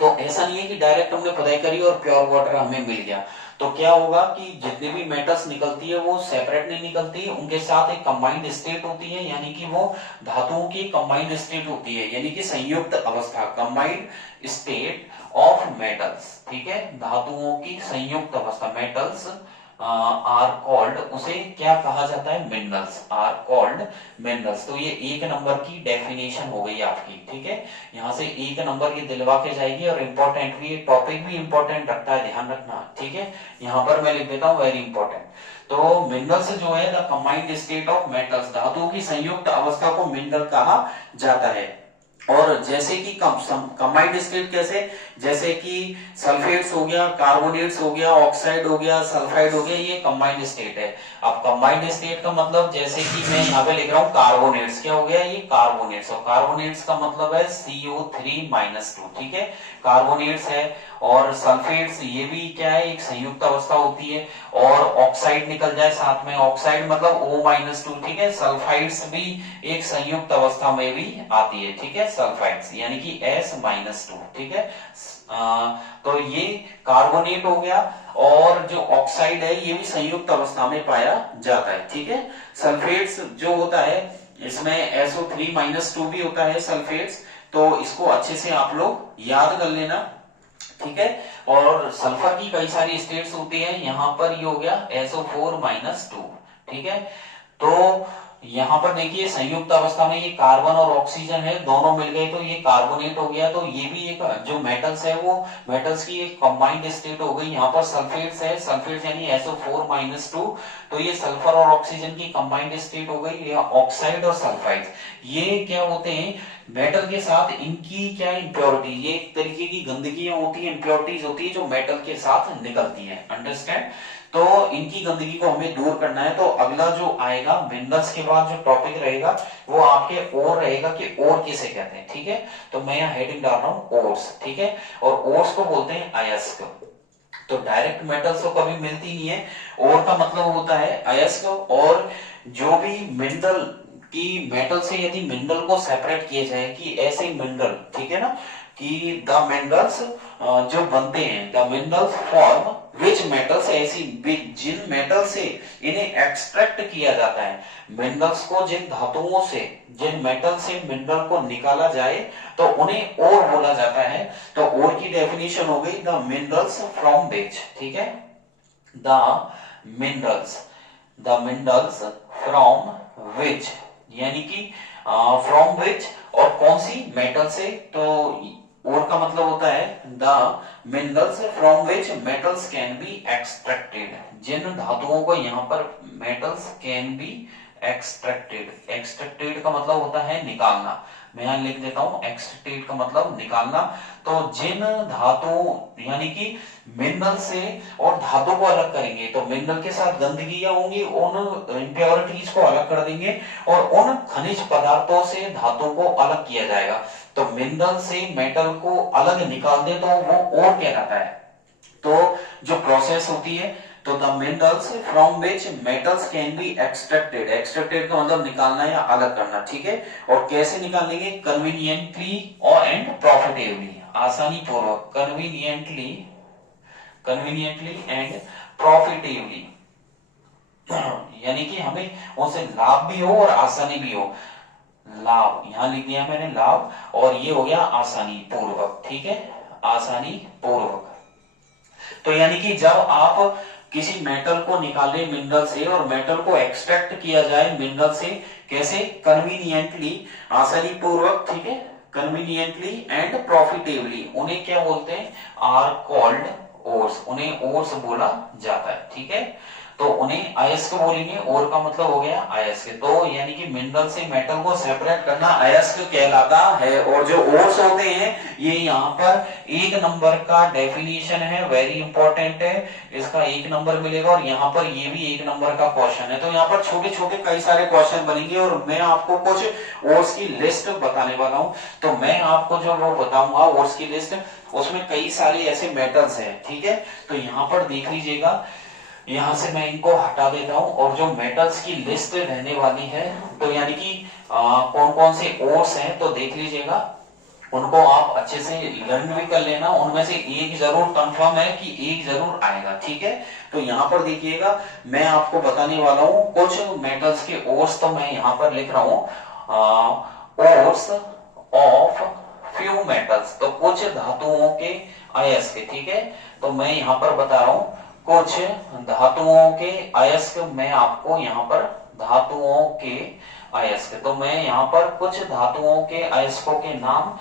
तो ऐसा नहीं है कि डायरेक्ट हमने खुदाई करी और प्योर वाटर हमें मिल गया। तो क्या होगा कि जितने भी मेटल्स निकलती है वो सेपरेट नहीं निकलती, उनके साथ एक कंबाइंड स्टेट होती है, यानी कि वो धातुओं की कंबाइंड स्टेट होती है, यानी कि संयुक्त अवस्था, कंबाइंड स्टेट ऑफ मेटल्स, ठीक है, धातुओं की संयुक्त अवस्था, मेटल्स आर कॉल्ड, उसे क्या कहा जाता है, मिनरल्स, आर कॉल्ड मिनरल्स। तो ये एक नंबर की डेफिनेशन हो गई आपकी, ठीक है। यहाँ से एक नंबर ये दिलवा के जाएगी, और इम्पोर्टेंट भी, टॉपिक भी इम्पोर्टेंट रखता है, ध्यान रखना, ठीक है। यहाँ पर मैं लिख देता हूँ वेरी इंपॉर्टेंट। तो मिनरल्स जो है the combined state of metals, धातुओं की संयुक्त अवस्था को मिनरल कहा जाता है। और जैसे कि कंबाइंड स्टेट कैसे, जैसे कि सल्फेट्स हो गया, कार्बोनेट्स हो गया, ऑक्साइड हो गया, सल्फाइड हो गया, ये कंबाइंड स्टेट है। अब कंबाइंड स्टेट का मतलब, जैसे कि मैं यहाँ पे लिख रहा हूँ कार्बोनेट्स, क्या हो गया ये कार्बोनेट्स, और कार्बोनेट्स का मतलब है CO3-2, ठीक है, कार्बोनेट्स है। और सल्फेट्स, ये भी क्या है, एक संयुक्त अवस्था होती है। और ऑक्साइड निकल जाए साथ में, ऑक्साइड मतलब O-2, ठीक है। सल्फाइड्स भी एक संयुक्त अवस्था में भी आती है, ठीक है, सल्फाइड्स, यानी कि S-2, ठीक है। तो ये कार्बोनेट हो गया, और जो ऑक्साइड है ये भी संयुक्त अवस्था में पाया जाता है, ठीक है। सल्फेट्स जो होता है, इसमें SO3-2 भी होता है सल्फेट्स, तो इसको अच्छे से आप लोग याद कर लेना, ठीक है। और सल्फर की कई सारी स्टेट्स होती है, यहाँ पर ये हो गया SO4-2, ठीक है। तो यहाँ पर देखिए संयुक्त अवस्था में ये कार्बन और ऑक्सीजन है, दोनों मिल गए तो ये कार्बोनेट हो गया। तो ये भी एक जो मेटल्स है वो मेटल्स की एक कंबाइंड स्टेट हो गई। यहाँ पर सल्फेट्स है, सल्फेट्स यानी SO4-2, तो ये सल्फर और ऑक्सीजन की कंबाइंड स्टेट हो गई। ये ऑक्साइड और सल्फाइड ये क्या होते हैं मेटल के साथ, इनकी क्या इम्प्योरिटी, ये एक तरीके की गंदगियां होती है, इम्प्योरिटीज होती है जो मेटल के साथ निकलती है। अंडरस्टैंड? तो इनकी गंदगी को हमें दूर करना है। तो अगला जो आएगा मिनरल्स के बाद जो टॉपिक रहेगा वो आपके ओर रहेगा कि ओर किसे कहते हैं। ठीक है, तो मैं यहाँ हेडिंग डाल रहा हूँ ओर्स। ठीक है, और ओर्स को बोलते हैं अयस्क। तो डायरेक्ट मेटल्स तो कभी मिलती नहीं है। ओर का मतलब होता है अयस्क। और जो भी मिनरल की मेटल से यदि मिनरल को सेपरेट किया जाए कि ऐसे मिनरल, ठीक है ना, कि द मिनरल्स जो बनते हैं, the minerals form which metals, ऐसी जिन मेटल से इन्हें एक्सट्रैक्ट किया जाता है, मिनरल्स को जिन धातुओं से, जिन मेटल से मिनरल को निकाला जाए तो उन्हें ओर बोला जाता है। तो ओर की डेफिनेशन हो गई द मिनरल्स फ्रॉम विच, ठीक है, द मिनरल्स फ्रॉम विच, यानी कि फ्रॉम विच, और कौन सी मेटल से, तो और का मतलब होता है the minerals from which metals can be extracted, जिन धातुओं को यहाँ पर metals can be extracted, extracted का मतलब होता है निकालना। मैं यहां लिख देता हूं एक्सट्रैक्टेड का मतलब निकालना। तो जिन धातुओं यानी कि मिनरल से और धातु को अलग करेंगे, तो मिनरल के साथ गंदगियां होंगी, उन इम्प्योरिटीज को अलग कर देंगे और उन खनिज पदार्थों से धातु को अलग किया जाएगा। तो मिनरल से मेटल को अलग निकाल दे तो वो और कहलाता है। तो जो प्रोसेस होती है, तो the minerals from which metals can be extracted, extracted का मतलब निकालना या अलग करना। ठीक है, और कैसे निकालेंगे? कन्वीनियंटली और एंड प्रॉफिटेबली, आसानी पूर्वक, कन्वीनियंटली एंड प्रॉफिटेबली, यानी कि हमें उनसे लाभ भी हो और आसानी भी हो। लाभ यहां लिख दिया मैंने लाभ, और ये हो गया आसानी पूर्वक। ठीक है, आसानी पूर्वक। तो यानी कि जब आप किसी मेटल को निकाले मिनरल से और मेटल को एक्सट्रैक्ट किया जाए मिनरल से, कैसे? कन्वीनियंटली, आसानी पूर्वक। ठीक है, कन्वीनियंटली एंड प्रॉफिटेबली, उन्हें क्या बोलते हैं? आर कॉल्ड ओर्स, उन्हें ओर्स बोला जाता है। ठीक है, तो उन्हें अयस्क बोलेंगे। और का मतलब हो गया अयस्क। तो यानी कि मिनरल से मेटल को सेपरेट करना अयस्क कहलाता है। और जो ओर्स होते हैं ये यहाँ पर 1 नंबर का डेफिनेशन है, वेरी इंपॉर्टेंट है, इसका 1 नंबर मिलेगा। और यहाँ पर ये भी 1 नंबर का क्वेश्चन है। तो यहाँ पर छोटे छोटे कई सारे क्वेश्चन बनेंगे और मैं आपको कुछ ओर्स की लिस्ट बताने वाला हूँ। तो मैं आपको जो वो बताऊंगा ओर्स की लिस्ट, उसमें कई सारे ऐसे मेटल्स हैं। ठीक है, तो यहाँ पर देख लीजिएगा, यहां से मैं इनको हटा देता हूं और जो मेटल्स की लिस्ट रहने वाली है, तो यानी कि कौन कौन से ओर्स हैं, तो देख लीजिएगा, उनको आप अच्छे से लर्न भी कर लेना। उनमें से एक जरूर कंफर्म है कि एक जरूर आएगा। ठीक है, तो यहाँ पर देखिएगा, मैं आपको बताने वाला हूँ कुछ मेटल्स के ओर्स। तो मैं यहाँ पर लिख रहा हूँ ओर्स ऑफ फ्यू मेटल्स, तो कुछ धातुओं के अयस्क। ठीक है, तो मैं यहाँ पर बता रहा हूँ कुछ धातुओं के अयस्क, मैं आपको यहाँ पर धातुओं के अयस्क, तो मैं यहाँ पर कुछ धातुओं के अयस्कों के नाम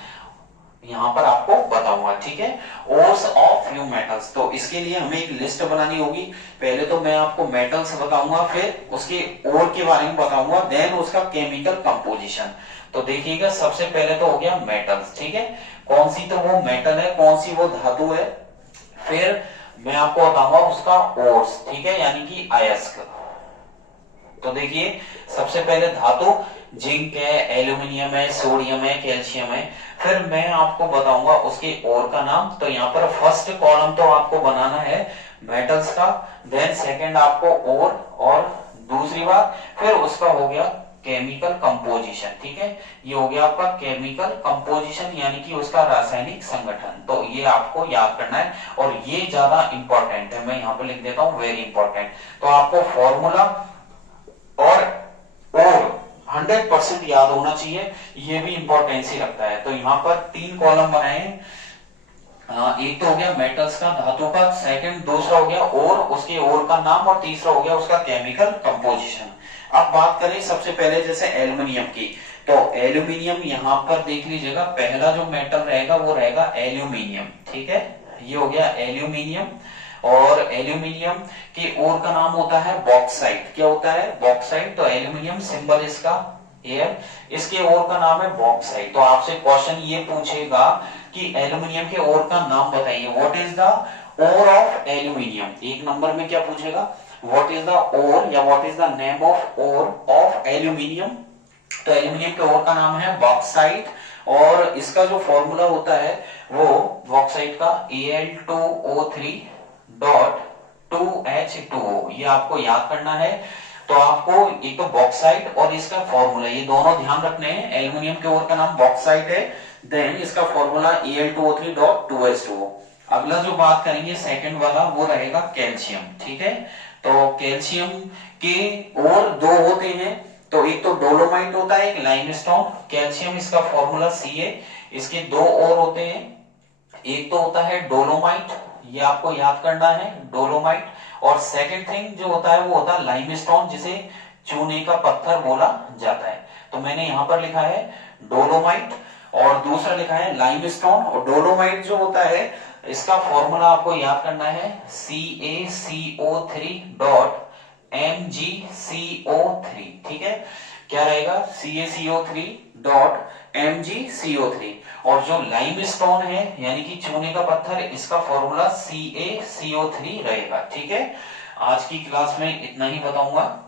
यहाँ पर आपको बताऊंगा। ठीक है, ओर्स ऑफ फ्यू मेटल्स, तो इसके लिए हमें एक लिस्ट बनानी होगी। पहले तो मैं आपको मेटल्स बताऊंगा, फिर उसके ओर के बारे में बताऊंगा, देन उसका केमिकल कंपोजिशन। तो देखिएगा, सबसे पहले तो हो गया मेटल्स। ठीक है, कौन सी तो वो मेटल है, कौन सी वो धातु है, फिर मैं आपको बताऊंगा उसका ओर्स। ठीक है, यानी कि अयस्क। तो देखिए, सबसे पहले धातु जिंक है, एल्यूमिनियम है, सोडियम है, कैल्शियम है। फिर मैं आपको बताऊंगा उसके ओर का नाम। तो यहाँ पर फर्स्ट कॉलम तो आपको बनाना है मेटल्स का, देन सेकंड आपको ओर, और दूसरी बात फिर उसका हो गया केमिकल कंपोजिशन। ठीक है, ये हो गया आपका केमिकल कंपोजिशन, यानी कि उसका रासायनिक संगठन। तो ये आपको याद करना है और ये ज्यादा इंपॉर्टेंट है। मैं यहाँ पे लिख देता हूँ वेरी इंपॉर्टेंट। तो आपको फॉर्मूला और 100% याद होना चाहिए, ये भी इंपॉर्टेंस ही रखता है। तो यहाँ पर 3 कॉलम बनाए हैं। एक तो हो गया मेटल्स का, धातु का, सेकंड दूसरा हो गया और उसके और का नाम, और तीसरा हो गया उसका केमिकल कंपोजिशन। अब बात करें सबसे पहले जैसे एल्युमिनियम की, तो एल्यूमिनियम यहाँ पर देख लीजिएगा, पहला जो मेटल रहेगा वो रहेगा एल्यूमिनियम, ठीक है, ये हो गया एल्यूमिनियम। और एल्यूमिनियम के और का नाम होता है बॉक्साइट, क्या होता है, बॉक्साइट। तो एल्यूमिनियम सिंबल इसका एयर, इसके और का नाम है बॉक्साइट। तो आपसे क्वेश्चन ये पूछेगा कि एल्यूमिनियम के और का नाम बताइए, what is the ore of aluminium. एक नंबर में क्या पूछेगा, व्हाट इज द ओर या what is the name of ore of aluminium. तो एल्यूमिनियम के ओर का नाम है बॉक्साइट, और इसका जो फॉर्मूला होता है वो बॉक्साइट का Al2O3 डॉट 2H2O, ये आपको याद करना है। तो आपको एक तो बॉक्साइट और इसका फॉर्मूला, ये दोनों ध्यान रखने हैं। एल्यूमिनियम के ओर का नाम बॉक्साइट है, देन इसका फॉर्मूला Al2O3 डॉट 2H2O। अगला जो बात करेंगे सेकंड वाला वो रहेगा कैल्शियम, ठीक है। तो कैल्शियम के और दो होते हैं, तो एक तो डोलोमाइट होता है, एक लाइमस्टोन। कैल्शियम इसका फॉर्मूला Ca, इसके दो और होते हैं, एक तो होता है डोलोमाइट, ये आपको याद करना है डोलोमाइट, और सेकंड थिंग जो होता है वो होता है लाइमस्टोन, जिसे चूने का पत्थर बोला जाता है। तो मैंने यहां पर लिखा है डोलोमाइट और दूसरा लिखा है लाइमस्टोन। और डोलोमाइट जो होता है इसका फॉर्मूला आपको याद करना है CaCO3 डॉट MgCO3, ठीक है, क्या रहेगा CaCO3 डॉट MgCO3। और जो लाइमस्टोन है यानी कि चूने का पत्थर, इसका फॉर्मूला CaCO3 रहेगा, ठीक है। आज की क्लास में इतना ही बताऊंगा।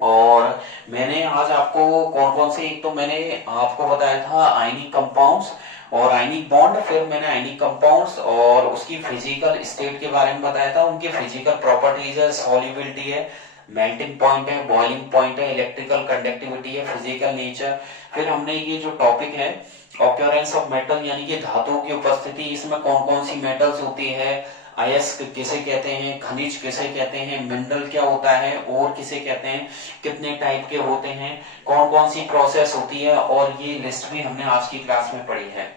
और मैंने आज आपको कौन कौन से, एक तो मैंने आपको बताया था आयनिक कंपाउंड्स और आयनिक बॉन्ड, फिर मैंने आयनिक कंपाउंड्स और उसकी फिजिकल स्टेट के बारे में बताया था, उनके फिजिकल प्रॉपर्टीज है, सॉल्युबिलिटी है, मेल्टिंग पॉइंट है, बॉइलिंग पॉइंट है, इलेक्ट्रिकल कंडक्टिविटी है, फिजिकल नेचर। फिर हमने ये जो टॉपिक है ऑक्योरेंस ऑफ मेटल यानी कि धातुओं की उपस्थिति, इसमें कौन कौन सी मेटल्स होती है, अयस्क किसे कहते हैं, खनिज किसे कहते हैं, मिनरल क्या होता है, और किसे कहते हैं, कितने टाइप के होते हैं, कौन कौन सी प्रोसेस होती है, और ये लिस्ट भी हमने आज की क्लास में पढ़ी है।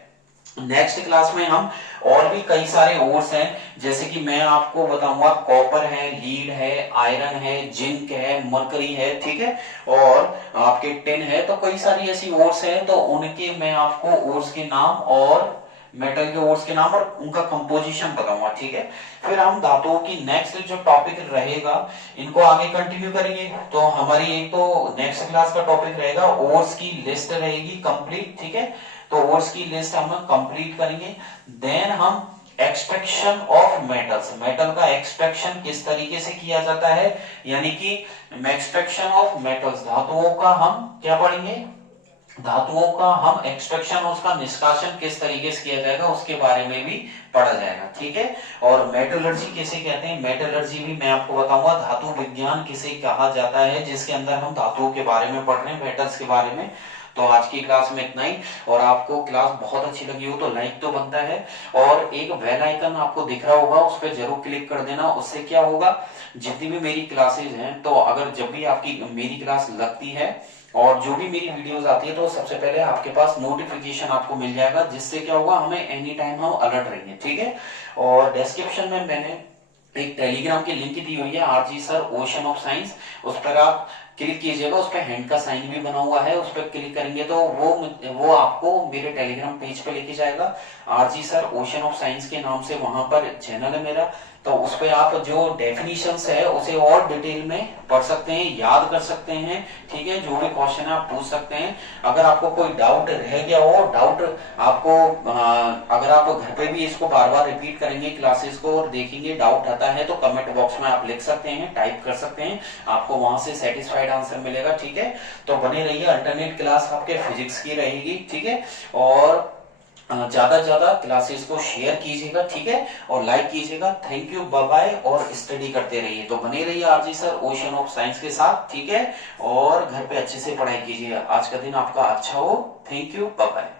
नेक्स्ट क्लास में हम और भी कई सारे ओर्स हैं, जैसे कि मैं आपको बताऊंगा कॉपर है, लीड है, आयरन है, जिंक है, मरकरी है, ठीक है, और आपके टिन है। तो कई सारी ऐसी ओर्स हैं, तो उनके मैं आपको ओर्स के नाम और मेटल के ओर्स के नाम और उनका कंपोजिशन बताऊंगा, ठीक है। फिर हम धातुओं की नेक्स्ट जो टॉपिक रहेगा इनको आगे कंटिन्यू करेंगे। तो हमारी एक तो नेक्स्ट क्लास का टॉपिक रहेगा ओर्स की लिस्ट रहेगी कंप्लीट, ठीक है। तो ओर्स की लिस्ट हम कंप्लीट करेंगे। देन हम एक्सट्रैक्शन ऑफ मेटल्स, मेटल का एक्सट्रैक्शन किस तरीके से किया जाता है, यानी कि एक्सट्रैक्शन ऑफ मेटल्स, धातुओं का हम क्या पढ़ेंगे, धातुओं का हम एक्सट्रैक्शन, उसका निष्कासन किस तरीके से किया जाएगा उसके बारे में भी पढ़ा जाएगा, ठीक है। और मेटलर्जी किसे कहते हैं, मेटलर्जी भी मैं आपको बताऊंगा। धातु विज्ञान किसे कहा जाता है, जिसके अंदर हम धातुओं के बारे में पढ़ रहे हैं, मेटल्स के बारे में। तो आज की क्लास में इतना ही। और आपको क्लास बहुत अच्छी लगी हो तो लाइक तो बनता है, और एक बेल आइकन आपको दिख रहा होगा उस पर जरूर क्लिक कर देना। उससे क्या होगा, जितनी भी मेरी क्लासेज हैं, तो अगर जब भी आपकी मेरी क्लास लगती है और जो भी मेरी वीडियोस आती है, तो सबसे पहले आपके पास नोटिफिकेशन आपको मिल जाएगा, जिससे क्या होगा, हमें एनी टाइम हम अलर्ट रहेंगे, ठीक है। और डिस्क्रिप्शन में मैंने एक टेलीग्राम की लिंक दी हुई है, RG sir ocean of science, उस पर आप क्लिक कीजिएगा, उस पर हैंड का साइन भी बना हुआ है, उस पर क्लिक करेंगे तो वो आपको मेरे टेलीग्राम पेज पे लेके जाएगा, RG sir ocean of science के नाम से वहां पर चैनल है मेरा। तो उस पर आप जो डेफिनेशंस है उसे और डिटेल में पढ़ सकते हैं, याद कर सकते हैं, ठीक है। जो भी क्वेश्चन है आप पूछ सकते हैं। अगर आपको कोई डाउट रह गया हो, डाउट आपको अगर आप घर पे भी इसको बार बार रिपीट करेंगे क्लासेस को और देखेंगे, डाउट आता है तो कमेंट बॉक्स में आप लिख सकते हैं, टाइप कर सकते हैं, आपको वहां से सेटिस्फाइड आंसर मिलेगा, ठीक है। तो बने रहिए, अल्टरनेट क्लास आपके फिजिक्स की रहेगी, ठीक है। और ज्यादा से ज्यादा क्लासेस को शेयर कीजिएगा, ठीक है, और लाइक कीजिएगा। थैंक यू, बाय बाय, और स्टडी करते रहिए। तो बने रहिए RG sir ocean of science के साथ, ठीक है, और घर पे अच्छे से पढ़ाई कीजिए। आज का दिन आपका अच्छा हो। Thank you, bye bye.